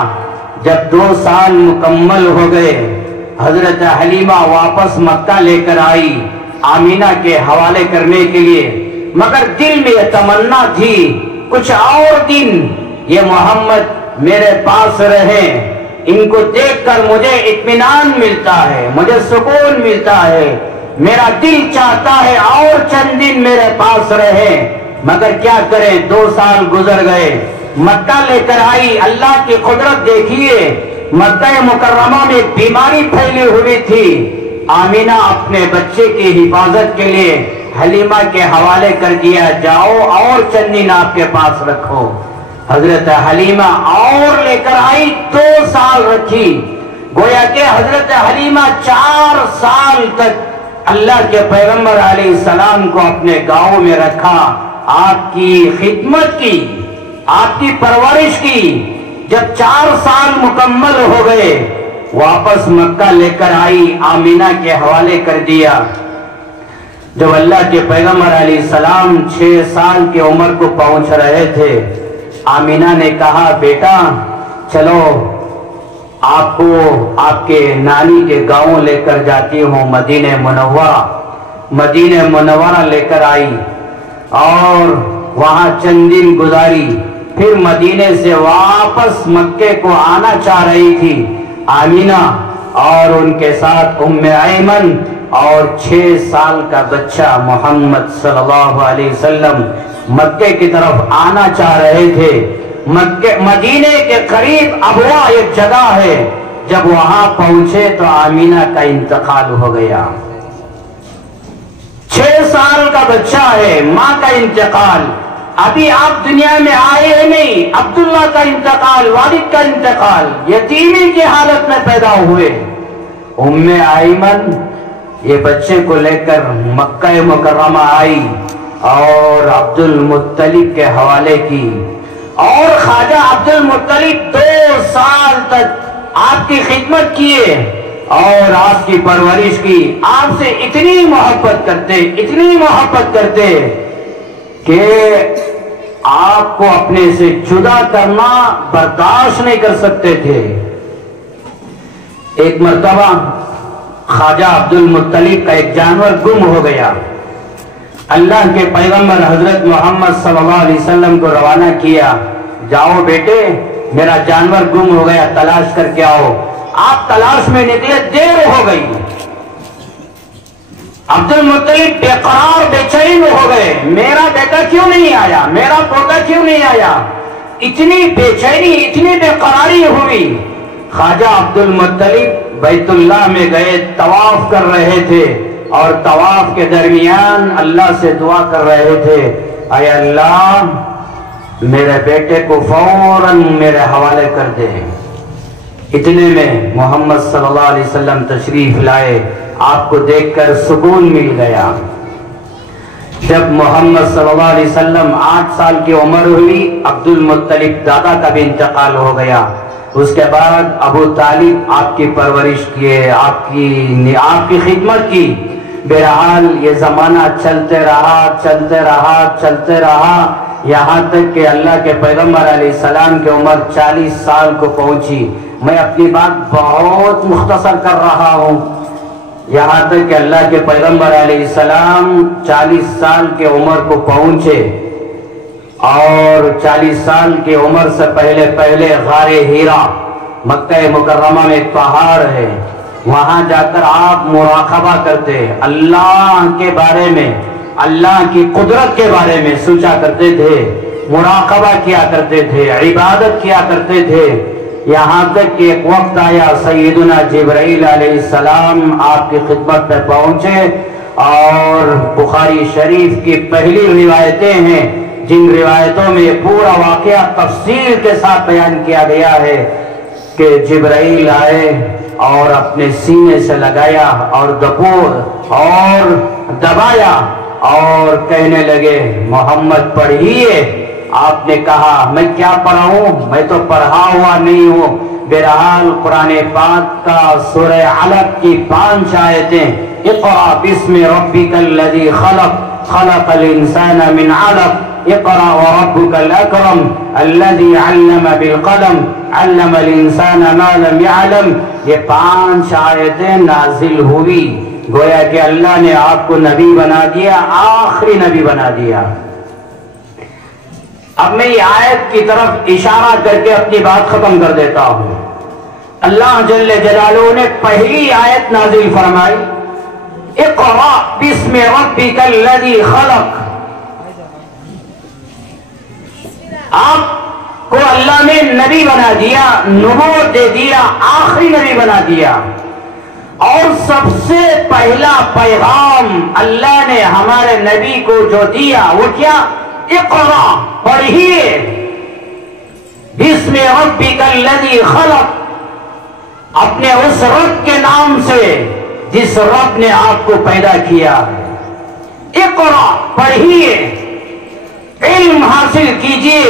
جب 2 سال مکمل ہو گئے حضرت حلیمہ واپس مکہ لے کر آئی آمینہ کے حوالے کرنے کے لیے، مگر دل میں یہ تمنا تھی کچھ اور دن یہ محمد میرے پاس رہے، ان کو دیکھ کر مجھے اطمینان ملتا ہے، مجھے سکون ملتا ہے، میرا دل چاہتا ہے اور چند دن میرے پاس رہے، مگر کیا کریں 2 سال گزر گئے۔ مکہ لے کر آئی، اللہ کی قدرت دیکھیے، مکہ مکرمہ میں بیماری پھیلی ہوئی تھی، آمینہ اپنے بچے کی حفاظت کے لیے حلیمہ کے حوالے کر دیا، جاؤ اور چند دن آپ کے پاس رکھو۔ حضرت حلیمہ اور لے کر آئی، 2 سال رکھی، گویا کہ حضرت حلیمہ 4 سال تک اللہ کے پیغمبر علیہ السلام کو اپنے گاؤں میں رکھا، آپ کی خدمت کی، آپ کی پرورش کی۔ جب 4 سال مکمل ہو گئے واپس مکہ لے کر آئی، آمینہ کے حوالے کر دیا۔ جب اللہ کے پیغمبر علیہ السلام 6 سال کی عمر کو پہنچ رہے تھے، آمینہ نے کہا بیٹا چلو آپ کو آپ کے نانی کے گاؤں لے کر جاتی ہوں مدینہ منورہ۔ مدینہ منورہ لے کر آئی اور وہاں چند دن گزاری، پھر مدینے سے واپس مکے کو آنا چاہ رہی تھی آمینہ، اور ان کے ساتھ ام ایمن اور 6 سال کا بچہ محمد صلی اللہ علیہ وسلم مکے کی طرف آنا چاہ رہے تھے۔ مدینے کے قریب ابوا ایک جگہ ہے، جب وہاں پہنچے تو آمینہ کا انتقال ہو گیا۔ 6 سال کا بچہ ہے، ماں کا انتقال، ابھی آپ دنیا میں آئے ہیں نہیں، عبداللہ کا انتقال، والد کا انتقال، یتیمی کی حالت میں پیدا ہوئے۔ ام ایمن یہ بچے کو لے کر مکہ مکرمہ آئی اور عبد المطلب کے حوالے کی، اور خواجہ عبد المطلب 2 سال تک آپ کی خدمت کیے اور آپ کی پرورش کی، آپ سے اتنی محبت کرتے کہ آپ کو اپنے سے جدا کرنا برداشت نہیں کر سکتے تھے۔ ایک مرتبہ خواجہ عبد المطلب کا ایک جانور گم ہو گیا، اللہ کے پیغمبر حضرت محمد صلی اللہ علیہ وسلم کو روانہ کیا، جاؤ بیٹے میرا جانور گم ہو گیا، تلاش کر کے آؤ۔ آپ تلاش میں نکلے، دیر ہو گئی، عبد المطلب بے قرار بے چین ہو گئے، میرا بیٹا کیوں نہیں آیا، میرا پوتا کیوں نہیں آیا، اتنی بے چینی اتنی بے قراری ہوئی۔ خواجہ عبد المطلب بیت اللہ میں گئے، طواف کر رہے تھے اور طواف کے درمیان اللہ سے دعا کر رہے تھے، اے اللہ میرے بیٹے کو فوراً میرے حوالے کر دے۔ اتنے میں محمد صلی اللہ علیہ وسلم تشریف لائے، آپ کو دیکھ کر سکون مل گیا۔ جب محمد صلی اللہ علیہ وسلم 8 سال کی عمر ہوئی، عبد المطلب دادا کا بھی انتقال ہو گیا۔ اس کے بعد ابو طالب آپ کی پرورش کیے، آپ کی خدمت کی۔ بہرحال یہ زمانہ چلتے رہا یہاں تک کہ اللہ کے پیغمبر علیہ السلام کی عمر 40 سال کو پہنچی۔ میں اپنی بات بہت مختصر کر رہا ہوں۔ یہاں تک کہ اللہ کے پیغمبر علیہ السلام 40 سال کے عمر کو پہنچے، اور 40 سال کی عمر سے پہلے غار ہیرا مکہ مکرمہ میں ایک پہاڑ ہے، وہاں جا کر آپ مراقبہ کرتے، اللہ کے بارے میں، اللہ کی قدرت کے بارے میں سوچا کرتے تھے، مراقبہ کیا کرتے تھے، عبادت کیا کرتے تھے۔ یہاں تک کہ ایک وقت آیا سیدنا جبرائیل علیہ السلام آپ کی خدمت پہ پہنچے، اور بخاری شریف کی پہلی روایتیں ہیں جن روایتوں میں پورا واقعہ تفصیل کے ساتھ بیان کیا گیا ہے کہ جبرائیل آئے اور اپنے سینے سے لگایا اور دبایا اور کہنے لگے محمد پڑھیے۔ آپ نے کہا میں کیا پڑھاؤں، میں تو پڑھا ہوا نہیں ہوں۔ بہرحال قرآن پاک کا سورہ علق کی 5 آیتیں، اقرأ بسم ربک الذی خلق خلق الانسان من علق اقرأ وربک الاکرم الذی علم بالقلم علم الانسان ما لم يعلم، یہ 5 آیتیں نازل ہوئی۔ گویا کہ اللہ نے آپ کو نبی بنا دیا، آخری نبی بنا دیا۔ اب میں یہ آیت کی طرف اشارہ کر کے اپنی بات ختم کر دیتا ہوں۔ اللہ جل جلالہ نے پہلی آیت نازل فرمائی، اقرأ بسم ربک الذی خلق۔ آپ کو اللہ نے نبی بنا دیا، نبوت دے دیا، آخری نبی بنا دیا، اور سب سے پہلا پیغام اللہ نے ہمارے نبی کو جو دیا وہ کیا؟ اقرأ، پڑھیے، بسم ربک الذی خلق، اپنے اس رب کے نام سے جس رب نے آپ کو پیدا کیا۔ اقرأ، پڑھیے، علم حاصل کیجئے۔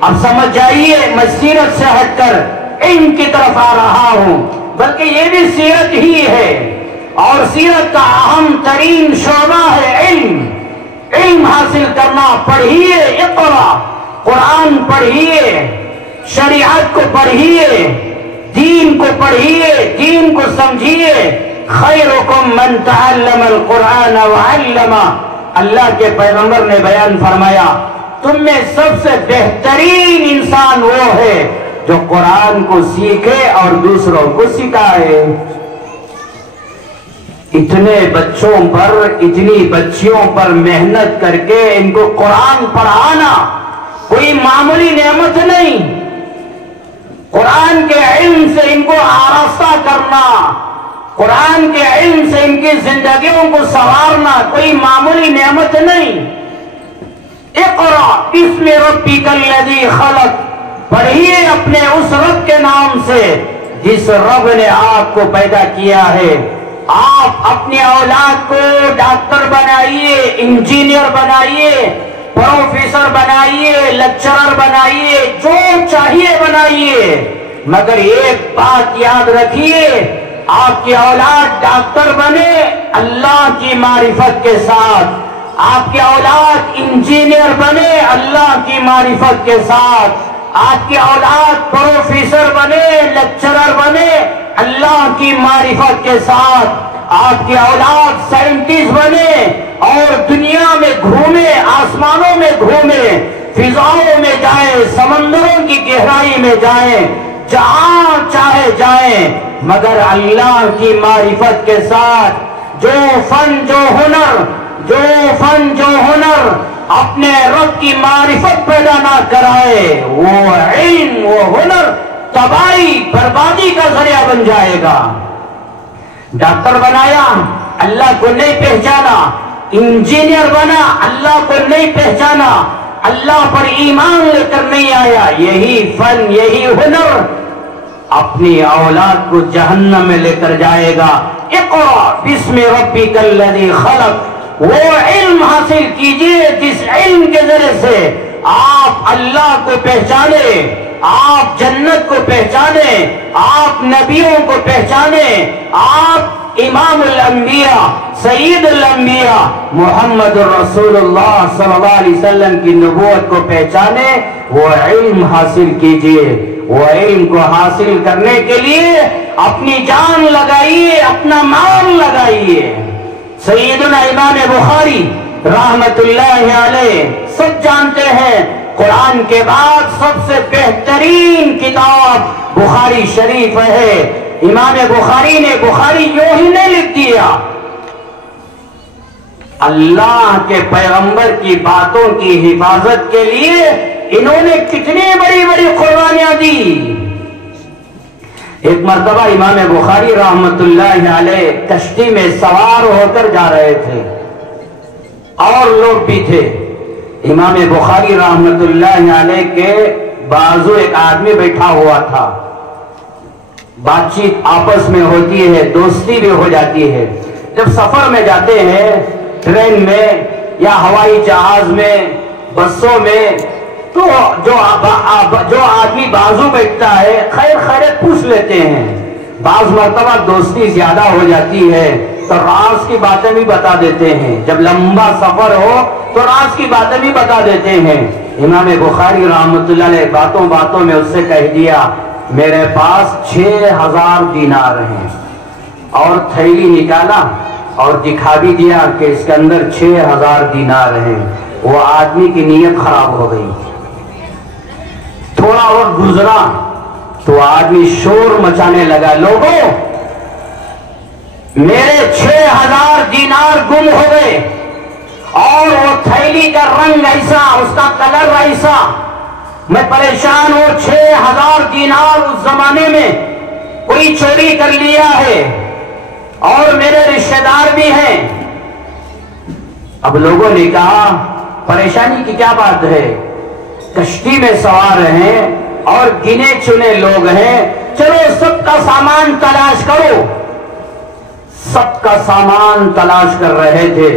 اب سمجھ جائیے میں سیرت سے ہٹ کر علم کی طرف آ رہا ہوں، بلکہ یہ بھی سیرت ہی ہے، اور سیرت کا اہم ترین شعبہ ہے علم۔ علم حاصل کرنا، پڑھیے، اقرأ، قرآن پڑھیے، شریعت کو پڑھیے، دین کو پڑھیے، دین کو سمجھیے۔ خیرکم من تعلم القرآن وعلمہ، اللہ کے پیغمبر نے بیان فرمایا تم میں سب سے بہترین انسان وہ ہے جو قرآن کو سیکھے اور دوسروں کو سکھائے۔ اتنے بچوں پر، اتنی بچیوں پر محنت کر کے ان کو قرآن پڑھانا کوئی معمولی نعمت نہیں۔ قرآن کے علم سے ان کو آراستہ کرنا، قرآن کے علم سے ان کی زندگیوں کو سنوارنا کوئی معمولی نعمت نہیں۔ اقرأ بسم ربک الذی خلق، پڑھیے اپنے اس رب کے نام سے جس رب نے آپ کو پیدا کیا ہے۔ آپ اپنی اولاد کو ڈاکٹر بنائیے، انجینئر بنائیے، پروفیسر بنائیے، لیکچرر بنائیے، جو چاہیے بنائیے، مگر ایک بات یاد رکھیے، آپ کی اولاد ڈاکٹر بنے اللہ کی معرفت کے ساتھ، آپ کی اولاد انجینئر بنے اللہ کی معرفت کے ساتھ، آپ کی اولاد پروفیسر بنے، لیکچرر بنے اللہ کی معرفت کے ساتھ، آپ کی اولاد سائنٹسٹ بنے اور دنیا میں گھومے، آسمانوں میں گھومے، فضاؤں میں جائیں، سمندروں کی گہرائی میں جائیں، جہاں چاہے جائیں، مگر اللہ کی معرفت کے ساتھ جو فن جو ہنر اپنے رب کی معرفت پیدا نہ کرائے، وہ علم، وہ ہنر تباہی، بربادی کا ذریعہ بن جائے گا۔ ڈاکٹر بنایا، اللہ کو نہیں پہچانا، انجینئر بنا اللہ کو نہیں پہچانا، اللہ پر ایمان لے کر نہیں آیا، یہی فن یہی ہنر اپنی اولاد کو جہنم میں لے کر جائے گا۔ اقرأ بسم ربک الذی خلق، وہ علم حاصل کیجئے جس علم کے ذریعے سے آپ اللہ کو پہچانے، آپ جنت کو پہچانے، آپ نبیوں کو پہچانے، آپ امام الانبیاء سید الانبیاء محمد رسول اللہ صلی اللہ علیہ وسلم کی نبوت کو پہچانے۔ وہ علم حاصل کیجئے، وہ علم کو حاصل کرنے کے لیے اپنی جان لگائیے، اپنا مال لگائیے۔ سیدنا امام بخاری رحمت اللہ علیہ سب جانتے ہیں قرآن کے بعد سب سے بہترین کتاب بخاری شریف ہے۔ امام بخاری نے بخاری یوں ہی نہیں لکھ دیا، اللہ کے پیغمبر کی باتوں کی حفاظت کے لیے انہوں نے کتنی بڑی بڑی قربانیاں دی۔ ایک مرتبہ امام بخاری رحمت اللہ علیہ کشتی میں سوار ہو کر جا رہے تھے، اور لوگ بھی تھے۔ امام بخاری رحمت اللہ علیہ کے بازو ایک آدمی بیٹھا ہوا تھا، بات چیت آپس میں ہوتی ہے، دوستی بھی ہو جاتی ہے۔ جب سفر میں جاتے ہیں، ٹرین میں یا ہوائی جہاز میں، بسوں میں، تو جو آدمی بازو بیٹھتا ہے خیر خیریت پوچھ لیتے ہیں۔ بعض مرتبہ دوستی زیادہ ہو جاتی ہے تو راز کی باتیں بھی بتا دیتے ہیں، جب لمبا سفر ہو تو راز کی باتیں بھی بتا دیتے ہیں۔ امام بخاری رحمت اللہ علیہ باتوں باتوں میں اس سے کہہ دیا میرے پاس 6000 دینار ہیں، اور تھیلی نکالا اور دکھا بھی دیا کہ اس کے اندر 6000 دینار ہیں۔ وہ آدمی کی نیت خراب ہو گئی۔ تھوڑا اور گزرا تو آدمی شور مچانے لگا، لوگوں میرے 6000 دینار گم ہو گئے، اور وہ تھیلی کا رنگ ایسا، اس کا کلر ایسا، میں پریشان ہوں۔ 6000 دینار اس زمانے میں کوئی چوری کر لیا ہے، اور میرے رشتہ دار بھی ہیں۔ اب لوگوں نے کہا پریشانی کی کیا بات ہے، کشتی میں سوار ہیں اور گنے چنے لوگ ہیں، چلو سب کا سامان تلاش کرو۔ سب کا سامان تلاش کر رہے تھے،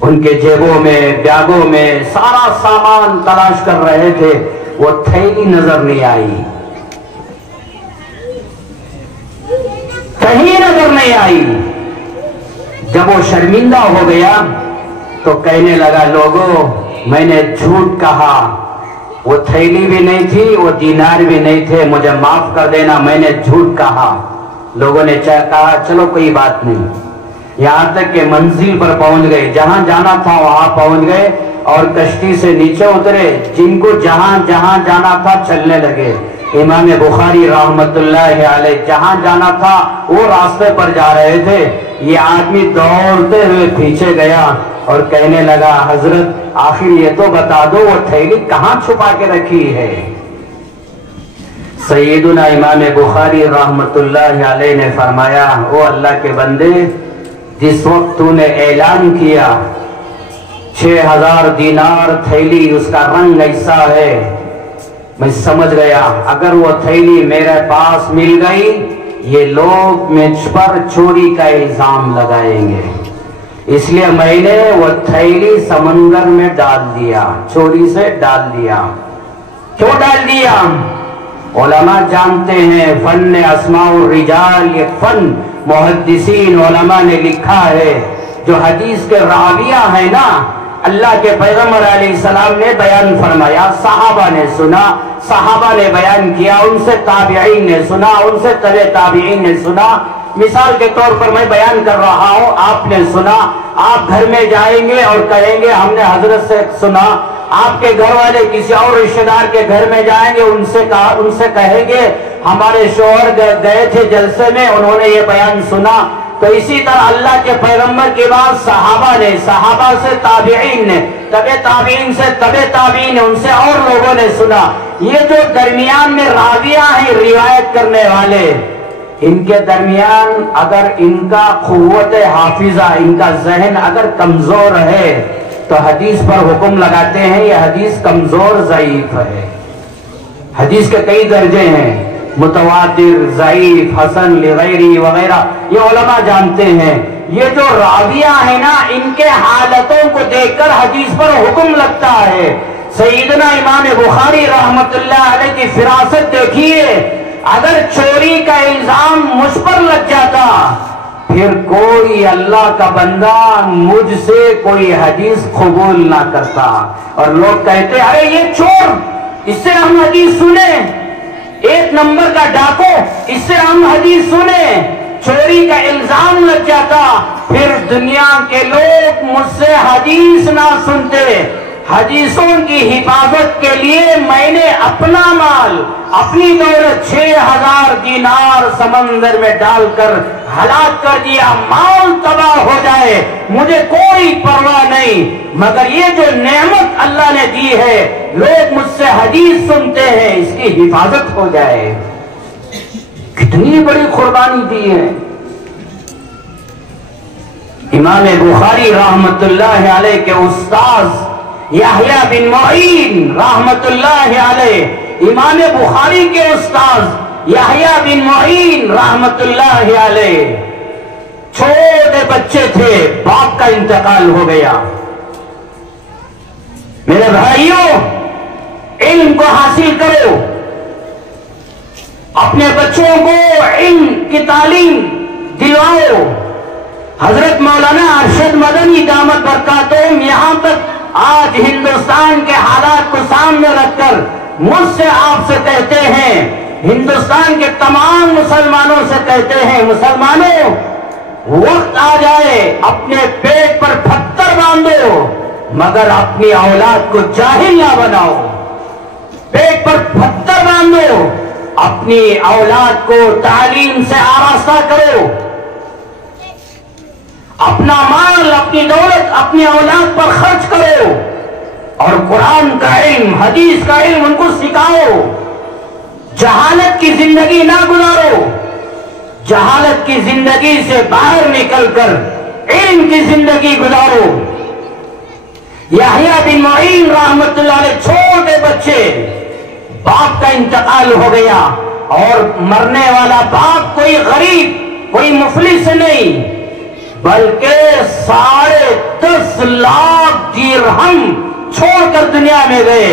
ان کے جیبوں میں بیاگوں میں سارا سامان تلاش کر رہے تھے، وہ تھیلی نظر نہیں آئی، کہیں نظر نہیں آئی۔ جب وہ شرمندہ ہو گیا تو کہنے لگا لوگوں میں نے جھوٹ کہا، وہ تھیلی بھی نہیں تھی، وہ دینار بھی نہیں تھے، مجھے معاف کر دینا، میں نے جھوٹ کہا۔ لوگوں نے کہا چلو کوئی بات نہیں، یہاں تک کہ منزل پر پہنچ گئے، جہاں جانا تھا وہاں پہنچ گئے، اور کشتی سے نیچے اترے، جن کو جہاں جہاں جانا تھا چلنے لگے۔ امام بخاری رحمت اللہ علیہ جہاں جانا تھا وہ راستے پر جا رہے تھے، یہ آدمی دوڑتے ہوئے پیچھے گیا اور کہنے لگا حضرت آخر یہ تو بتا دو وہ تھیلی کہاں چھپا کے رکھی ہے۔ سیدنا امام بخاری رحمت اللہ علیہ نے فرمایا او اللہ کے بندے، جس وقت تو نے اعلان کیا 6000 دینار تھیلی، اس کا رنگ ایسا ہے، میں سمجھ گیا اگر وہ تھیلی میرے پاس مل گئی یہ لوگ مجھ پر چوری کا الزام لگائیں گے، اس لیے میں نے وہ تھیلی سمندر میں ڈال دیا، چوری سے ڈال دیا۔ کیوں ڈال دیا؟ علماء جانتے ہیں فن اسماء الرجال، یہ فن محدثین علماء نے لکھا ہے، جو حدیث کے راویہ ہیں نا، اللہ کے پیغمبر علیہ السلام نے بیان فرمایا، صحابہ نے سنا، صحابہ نے بیان کیا، ان سے تابعین نے سنا، ان سے تبع تابعین نے سنا۔ مثال کے طور پر میں بیان کر رہا ہوں، آپ نے سنا، آپ گھر میں جائیں گے اور کہیں گے ہم نے حضرت سے سنا، آپ کے گھر والے کسی اور رشتہ دار کے گھر میں جائیں گے، ان سے کہیں گے ہمارے شوہر گئے تھے جلسے میں، انہوں نے یہ بیان سنا۔ تو اسی طرح اللہ کے پیغمبر کے بعد صحابہ نے، صحابہ سے تابعین نے، تبع تابعین سے تبع تابعین نے، ان سے اور لوگوں نے سنا۔ یہ جو درمیان میں راویہ ہیں روایت کرنے والے، ان کے درمیان اگر ان کا قوت حافظہ، ان کا ذہن اگر کمزور ہے تو حدیث پر حکم لگاتے ہیں یہ حدیث کمزور ضعیف ہے۔ حدیث کے کئی درجے ہیں، متواتر، ضعیف، حسن لغیری وغیرہ، یہ علماء جانتے ہیں۔ یہ جو راویہ ہیں نا، ان کے حالتوں کو دیکھ کر حدیث پر حکم لگتا ہے۔ سیدنا امام بخاری رحمت اللہ علیہ کی فراست دیکھیے، اگر چوری کا الزام مجھ پر لگ جاتا پھر کوئی اللہ کا بندہ مجھ سے کوئی حدیث قبول نہ کرتا، اور لوگ کہتے ارے یہ چور، اس سے ہم حدیث سنیں، ایک نمبر کا ڈاکو، اس سے ہم حدیث سنیں۔ چوری کا الزام لگ جاتا پھر دنیا کے لوگ مجھ سے حدیث نہ سنتے۔ حدیثوں کی حفاظت کے لیے میں نے اپنا مال، اپنی دولت 6000 دینار سمندر میں ڈال کر ہلاک کر دیا، مال تباہ ہو جائے مجھے کوئی پرواہ نہیں، مگر یہ جو نعمت اللہ نے دی ہے لوگ مجھ سے حدیث سنتے ہیں، اس کی حفاظت ہو جائے۔ کتنی بڑی قربانی دی ہے۔ امام بخاری رحمت اللہ علیہ کے استاذ یحییٰ بن معین رحمت اللہ علیہ، امام بخاری کے استاذ یحییٰ بن معین رحمت اللہ علیہ چھوٹے بچے تھے، باپ کا انتقال ہو گیا۔ میرے بھائیوں، علم کو حاصل کرو، اپنے بچوں کو علم کی تعلیم دلواؤ۔ حضرت مولانا ارشد مدنی دامت برکاتہم یہاں تک آج ہندوستان کے حالات کو سامنے رکھ کر مجھ سے آپ سے کہتے ہیں، ہندوستان کے تمام مسلمانوں سے کہتے ہیں، مسلمانوں وقت آ جائے اپنے پیٹ پر پتھر باندھو مگر اپنی اولاد کو جاہل نہ بناؤ۔ پیٹ پر پتھر باندھو، اپنی اولاد کو تعلیم سے آراستہ کرو، اپنا مال، اپنی دولت اپنی اولاد پر خرچ کرو، اور قرآن کا علم، حدیث کا علم ان کو سکھاؤ۔ جہالت کی زندگی نہ گزارو، جہالت کی زندگی سے باہر نکل کر علم کی زندگی گزارو۔ یحییٰ بن معین رحمت اللہ علیہ چھوٹے بچے، باپ کا انتقال ہو گیا، اور مرنے والا باپ کوئی غریب، کوئی مفلس نہیں، بلکہ 10.5 لاکھ درہم چھوڑ کر دنیا میں گئے۔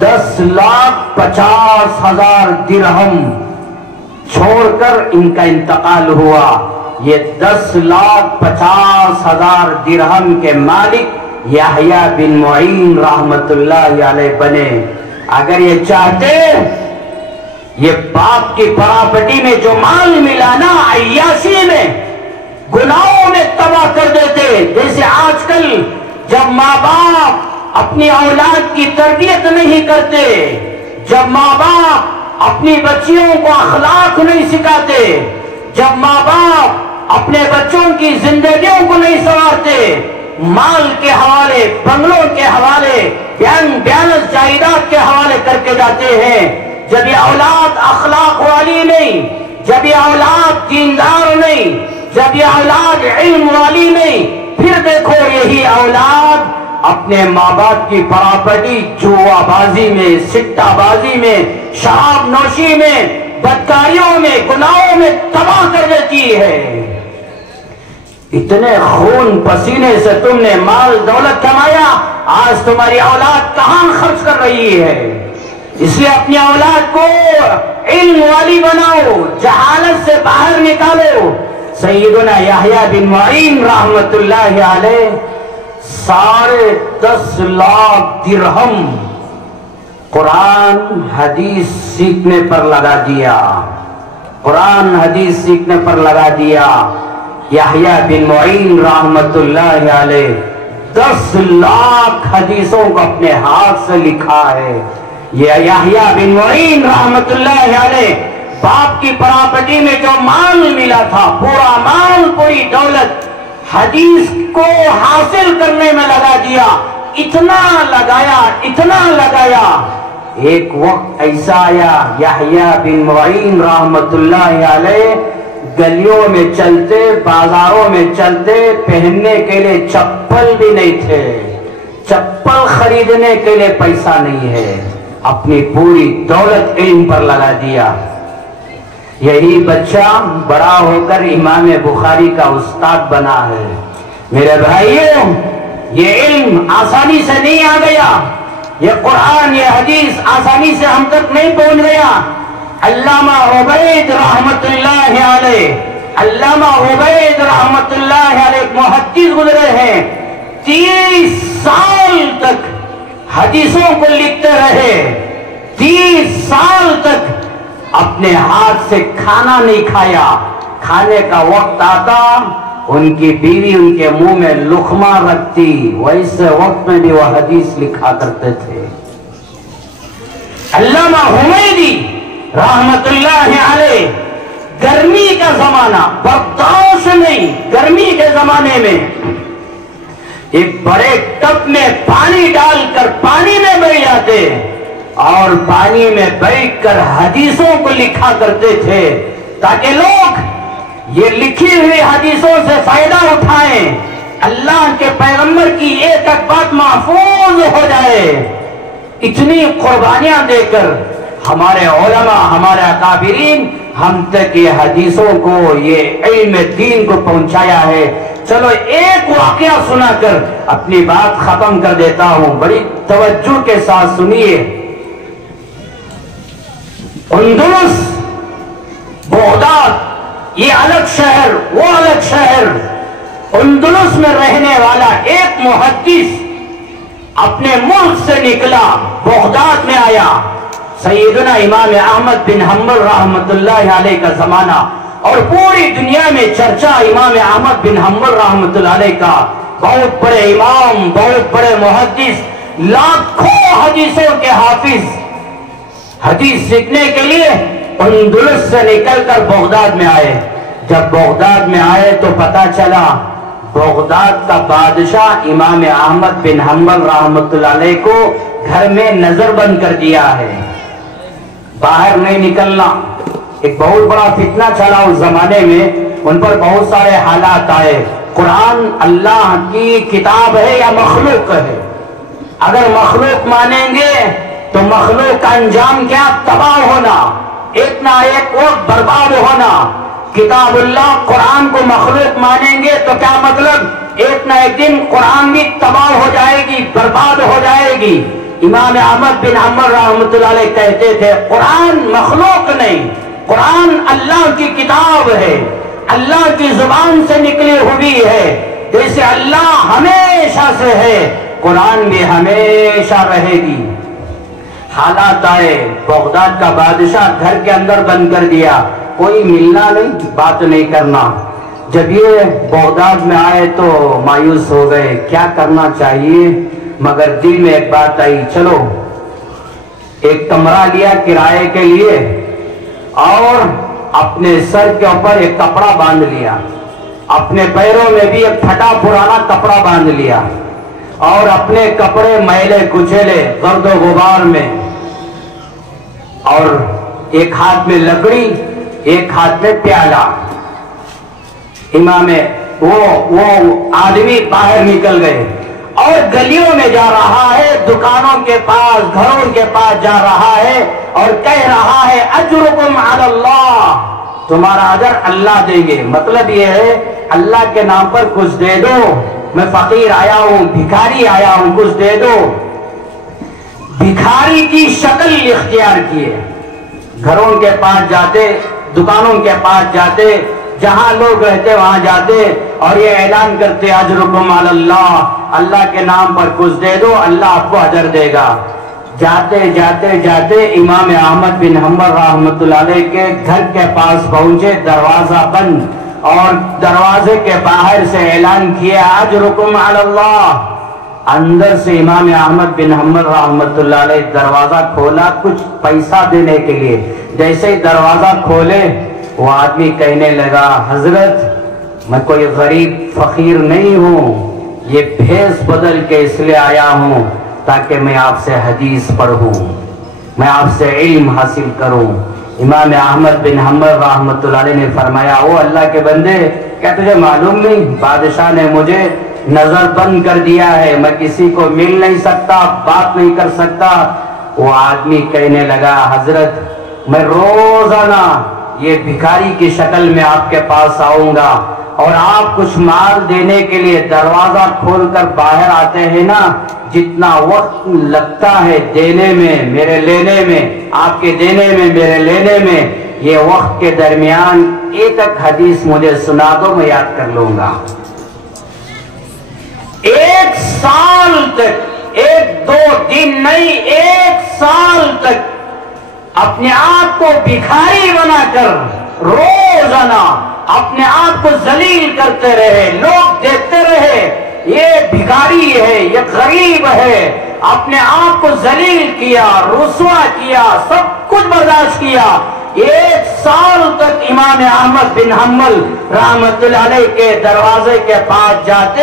10,50,000 درہم چھوڑ کر ان کا انتقال ہوا۔ یہ 10,50,000 درہم کے مالک یحییٰ بن معین رحمت اللہ علیہ بنے۔ اگر یہ چاہتے یہ باپ کی پراپرٹی میں جو مال ملا نا، عیاشی میں، گناہوں میں تباہ کر دیتے۔ جیسے آج کل جب ماں باپ اپنی اولاد کی تربیت نہیں کرتے، جب ماں باپ اپنی بچیوں کو اخلاق نہیں سکھاتے، جب ماں باپ اپنے بچوں کی زندگیوں کو نہیں سنوارتے، مال کے حوالے، بنگلوں کے حوالے، بیانس جائیداد کے حوالے کر کے جاتے ہیں، جب یہ اولاد اخلاق والی نہیں، جب یہ اولاد دیندار نہیں، جب یہ اولاد علم والی نہیں، پھر دیکھو یہی اولاد اپنے ماں باپ کی پراپرٹی جوا بازی میں، سٹا بازی میں، شراب نوشی میں، بدکاریوں میں، گناہوں میں تباہ کر دیتی ہے۔ اتنے خون پسینے سے تم نے مال دولت کمایا، آج تمہاری اولاد کہاں خرچ کر رہی ہے؟ اس لیے اپنی اولاد کو علم والی بناؤ، جہالت سے باہر نکالو۔ سیدنا یحییٰ بن معین رحمت اللہ علیہ 10.5 لاکھ درہم قرآن حدیث سیکھنے پر لگا دیا، قرآن حدیث سیکھنے پر لگا دیا۔ یحییٰ بن معین رحمت اللہ علیہ 10 لاکھ حدیثوں کو اپنے ہاتھ سے لکھا ہے۔ یہ یحییٰ بن معین رحمت اللہ علیہ باپ کی پراپرٹی میں جو مال ملا تھا، پورا مال، پوری دولت حدیث کو حاصل کرنے میں لگا دیا۔ اتنا لگایا ایک وقت ایسا آیا یحییٰ بن معین رحمت اللہ علیہ گلیوں میں چلتے، بازاروں میں چلتے، پہننے کے لیے چپل بھی نہیں تھے، چپل خریدنے کے لیے پیسہ نہیں ہے، اپنی پوری دولت علم پر لگا دیا۔ یہی بچہ بڑا ہو کر امام بخاری کا استاد بنا ہے۔ میرے بھائیوں، یہ علم آسانی سے نہیں آ گیا، یہ قرآن، یہ حدیث آسانی سے ہم تک نہیں پہنچ گیا۔ علامہ عبید رحمت اللہ علیہ، علامہ عبید رحمت اللہ علیہ ایک محدث گزرے ہیں، 30 سال تک حدیثوں کو لکھتے رہے، 30 سال تک اپنے ہاتھ سے کھانا نہیں کھایا۔ کھانے کا وقت آتا، ان کی بیوی ان کے منہ میں لقمہ رکھتی، ویسے وقت میں بھی وہ حدیث لکھا کرتے تھے۔ علامہ حمیدی رحمت اللہ علیہ، گرمی کا زمانہ، برداشت نہیں، گرمی کے زمانے میں ایک بڑے ٹب میں پانی ڈال کر پانی میں بیٹھ جاتے اور پانی میں بیٹھ کر حدیثوں کو لکھا کرتے تھے تاکہ لوگ یہ لکھی ہوئی حدیثوں سے فائدہ اٹھائیں، اللہ کے پیغمبر کی ایک ایک بات محفوظ ہو جائے۔ اتنی قربانیاں دے کر ہمارے علماء، ہمارے اکابرین ہم تک یہ حدیثوں کو، یہ علم دین کو پہنچایا ہے۔ چلو ایک واقعہ سنا کر اپنی بات ختم کر دیتا ہوں، بڑی توجہ کے ساتھ سنیے۔ اندلس، بغداد، یہ الگ شہر، وہ الگ شہر، اندلس میں رہنے والا ایک محدث اپنے ملک سے نکلا، بغداد میں آیا۔ سیدنا امام احمد بن حنبل رحمت اللہ علیہ کا زمانہ، اور پوری دنیا میں چرچا امام احمد بن حنبل رحمت اللہ علیہ کا، بہت بڑے امام، بہت بڑے محدث، لاکھوں حدیثوں کے حافظ۔ حدیث سیکھنے کے لیے اندلس سے نکل کر بغداد میں آئے۔ جب بغداد میں آئے تو پتا چلا بغداد کا بادشاہ امام احمد بن حنبل رحمت اللہ علیہ کو گھر میں نظر بند کر دیا ہے، باہر نہیں نکلنا۔ ایک بہت بڑا فتنہ چلا اس زمانے میں، ان پر بہت سارے حالات آئے۔ قرآن اللہ کی کتاب ہے یا مخلوق ہے؟ اگر مخلوق مانیں گے تو مخلوق کا انجام کیا؟ تباہ ہونا، ایک نہ ایک وقت برباد ہونا۔ کتاب اللہ قرآن کو مخلوق مانیں گے تو کیا مطلب؟ ایک نہ ایک دن قرآن بھی تباہ ہو جائے گی، برباد ہو جائے گی۔ امام احمد بن حنبل رحمت اللہ علیہ کہتے تھے قرآن مخلوق نہیں، قرآن اللہ کی کتاب ہے، اللہ کی زبان سے نکلی ہوئی ہے۔ جیسے اللہ ہمیشہ سے ہے، قرآن بھی ہمیشہ رہے گی۔ حالات آئے، بغداد کا بادشاہ گھر کے اندر بند کر دیا، کوئی ملنا نہیں، بات نہیں کرنا۔ جب یہ بغداد میں آئے تو مایوس ہو گئے، کیا کرنا چاہیے؟ مگر دل میں ایک بات آئی، چلو ایک کمرہ لیا کرائے کے لیے اور اپنے سر کے اوپر ایک کپڑا باندھ لیا، اپنے پیروں میں بھی ایک پھٹا پرانا کپڑا باندھ لیا، اور اپنے کپڑے میلے کچیلے گرد و غبار میں، اور ایک ہاتھ میں لکڑی، ایک ہاتھ میں پیالہ۔ امام وہ آدمی باہر نکل گئے اور گلیوں میں جا رہا ہے، دکانوں کے پاس، گھروں کے پاس جا رہا ہے اور کہہ رہا ہے اجرکم علی اللہ، تمہارا اجر اللہ دیں گے۔ مطلب یہ ہے اللہ کے نام پر کچھ دے دو، میں فقیر آیا ہوں، بھکاری آیا ہوں، کچھ دے دو۔ بھکاری کی شکل اختیار کیے، گھروں کے پاس جاتے، دکانوں کے پاس جاتے، جہاں لوگ رہتے وہاں جاتے اور یہ اعلان کرتے اجرکم علی اللہ، اللہ کے نام پر کچھ دے دو، اللہ آپ کو اجر دے گا۔ جاتے جاتے جاتے امام احمد بن حنبل رحمت اللہ علیہ کے گھر کے پاس پہنچے، دروازہ بند، اور دروازے کے باہر سے اعلان کیا اجرکم علی اللہ۔ اندر سے امام احمد بن حنبل رحمت اللہ علیہ دروازہ کھولا کچھ پیسہ دینے کے لیے۔ جیسے ہی دروازہ کھولے وہ آدمی کہنے لگا حضرت میں کوئی غریب فقیر نہیں ہوں، یہ بھیس بدل کے اس لیے آیا ہوں تاکہ میں آپ سے حدیث پڑھوں۔ میں آپ سے علم حاصل کروں۔ امام احمد بن حنبل رحمۃ اللہ علیہ نے فرمایا، او اللہ کے بندے، کیا تجھے معلوم نہیں بادشاہ نے مجھے نظر بند کر دیا ہے، میں کسی کو مل نہیں سکتا، بات نہیں کر سکتا۔ وہ آدمی کہنے لگا، حضرت میں روزانہ یہ بھکاری کی شکل میں آپ کے پاس آؤں گا، اور آپ کچھ مال دینے کے لیے دروازہ کھول کر باہر آتے ہیں نا، جتنا وقت لگتا ہے دینے میں میرے لینے میں، آپ کے دینے میں میرے لینے میں، یہ وقت کے درمیان ایک حدیث مجھے سنا دو، میں یاد کر لوں گا۔ 1 سال تک، 1-2 دن نہیں، 1 سال تک اپنے آپ کو بھکاری بنا کر روزانہ اپنے آپ کو ذلیل کرتے رہے، لوگ دیکھتے رہے یہ بھکاری ہے، یہ غریب ہے، اپنے آپ کو ذلیل کیا، رسوا کیا، سب کچھ برداشت کیا۔ 1 سال تک امام احمد بن حنبل رحمۃ اللہ علیہ کے دروازے کے پاس جاتے،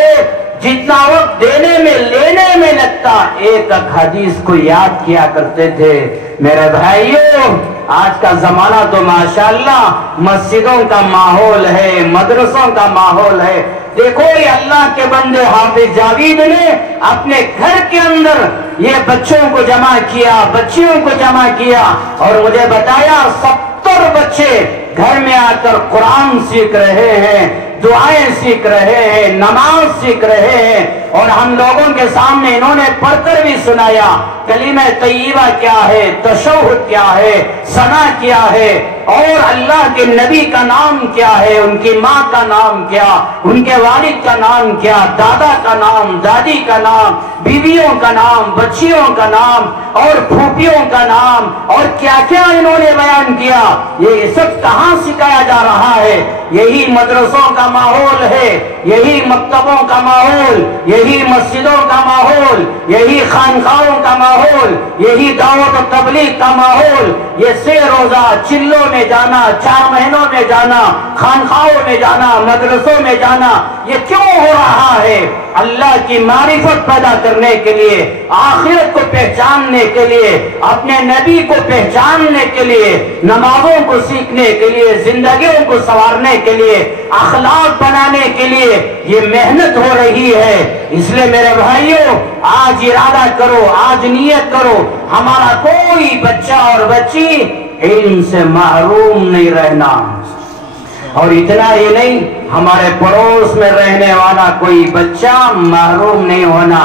جتنا وقت دینے میں لینے میں لگتا، ایک حدیث کو یاد کیا کرتے تھے۔ میرے بھائیوں، آج کا زمانہ تو ماشاءاللہ مسجدوں کا ماحول ہے، مدرسوں کا ماحول ہے۔ دیکھو یہ اللہ کے بندے حافظ جاوید نے اپنے گھر کے اندر یہ بچوں کو جمع کیا، بچیوں کو جمع کیا، اور مجھے بتایا 70 بچے گھر میں آ کر قرآن سیکھ رہے ہیں، دعائیں سیکھ رہے ہیں، نماز سیکھ رہے ہیں، اور ہم لوگوں کے سامنے انہوں نے پڑھ کر بھی سنایا کلمہ طیبہ کیا ہے، تشہد کیا ہے، ثنا کیا ہے، اور اللہ کے نبی کا نام کیا ہے، ان کی ماں کا نام کیا، ان کے والد کا نام کیا، دادا کا نام، دادی کا نام، بیویوں کا نام، بچیوں کا نام، اور پھوپھیوں کا نام، اور کیا کیا انہوں نے بیان کیا۔ یہ سب کہاں سکھایا جا رہا ہے؟ یہی مدرسوں کا ماحول ہے، یہی مکتبوں کا ماحول، یہی مسجدوں کا ماحول، یہی خانقاہوں کا ماحول، یہی دعوت و تبلیغ کا ماحول۔ یہ 6 روزہ چلوں میں جانا، 4 مہینوں میں جانا، خانقاہوں میں جانا، مدرسوں میں جانا، یہ کیوں ہو رہا ہے؟ اللہ کی معرفت پیدا کرنے کے لیے، آخرت کو پہچاننے کے لیے، اپنے نبی کو پہچاننے کے لیے، نمازوں کو سیکھنے کے لیے، زندگیوں کو سنوارنے کے لیے، اخلاق بنانے کے لیے یہ محنت ہو رہی ہے۔ اس لیے میرے بھائیوں، آج ارادہ کرو، آج نیت کرو، ہمارا کوئی بچہ اور بچی علم سے محروم نہیں رہنا۔ اور اتنا ہی نہیں، ہمارے پڑوس میں رہنے والا کوئی بچہ محروم نہیں ہونا۔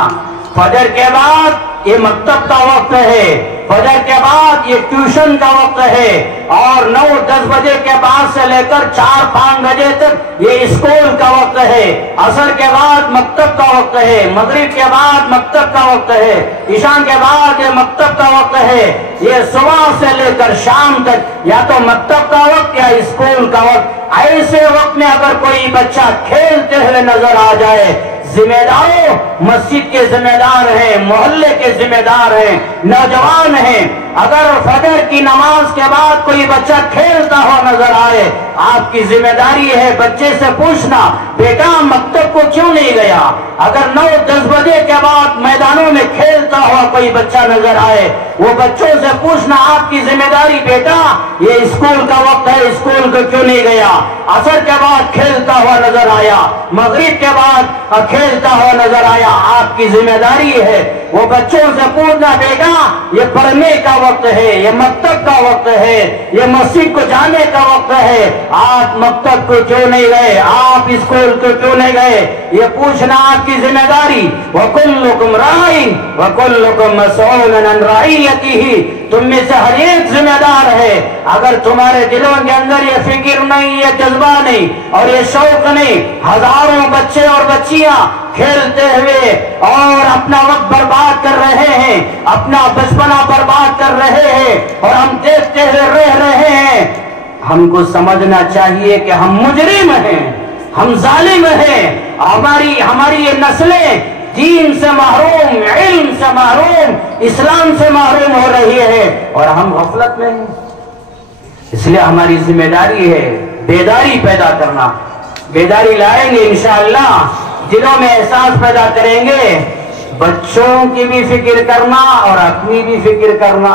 فجر کے بعد یہ مکتب کا وقت ہے، فجر کے بعد یہ ٹیوشن کا وقت ہے، اور 9-10 بجے کے بعد سے لے کر 4-5 بجے تک یہ اسکول کا وقت ہے، عصر کے بعد مکتب کا وقت ہے، مغرب کے بعد مکتب کا وقت ہے، عشاء کے بعد یہ مکتب کا وقت ہے۔ یہ صبح سے لے کر شام تک یا تو مکتب کا وقت یا اسکول کا وقت۔ ایسے وقت میں اگر کوئی بچہ کھیلتے ہوئے نظر آ جائے، ذمہ داروں، مسجد کے ذمہ دار ہیں، محلے کے ذمہ دار ہیں، نوجوان ہیں، اگر فجر کی نماز کے بعد کوئی بچہ کھیلتا ہوا نظر آئے، آپ کی ذمہ داری ہے بچے سے پوچھنا، بیٹا مکتب کو کیوں نہیں گیا؟ اگر 9-10 بجے کے بعد میدانوں میں کھیلتا ہوا کوئی بچہ نظر آئے، وہ بچوں سے پوچھنا، آپ کی ذمہ داری بیٹا یہ اسکول کا وقت ہے، اسکول کو کیوں نہیں گیا؟ عصر کے بعد کھیلتا ہوا نظر آیا، مغرب کے بعد کھیلتا ہوا نظر آیا، آپ کی ذمہ داری ہے وہ بچوں سے پوچھنا، بیٹا یہ پڑھنے کا وقت ہے، یہ مکتب کا وقت ہے، یہ مسجد کو جانے کا وقت ہے، آپ مکتب کو کیوں نہیں گئے؟ آپ اسکول کو کیوں نہیں گئے؟ یہ پوچھنا آپ کی ذمہ داری۔ وَكُلُّكُمْ رَاعٍ وَكُلُّكُمْ مَسْئُولٌ عَنْ رَعِيَّتِهِ، تم میں سے ہر ایک ذمہ دار ہے۔ اگر تمہارے دلوں کے اندر یہ فکر نہیں، یہ جذبہ نہیں اور یہ شوق نہیں، ہزاروں بچے اور بچیاں کھیلتے ہوئے اور اپنا وقت برباد کر رہے ہیں، اپنا بچپنا برباد کر رہے ہیں، اور ہم دیکھتے ہوئے رہ رہے ہیں۔ ہم کو سمجھنا چاہیے کہ ہم مجرم ہیں، ہم ظالم ہیں، ہماری یہ نسلیں دین سے محروم، علم سے محروم، اسلام سے محروم ہو رہی ہے، اور ہم غفلت میں ہیں۔ اس لیے ہماری ذمہ داری ہے بیداری پیدا کرنا۔ بیداری لائیں گے انشاءاللہ، دلوں میں احساس پیدا کریں گے، بچوں کی بھی فکر کرنا اور اپنی بھی فکر کرنا۔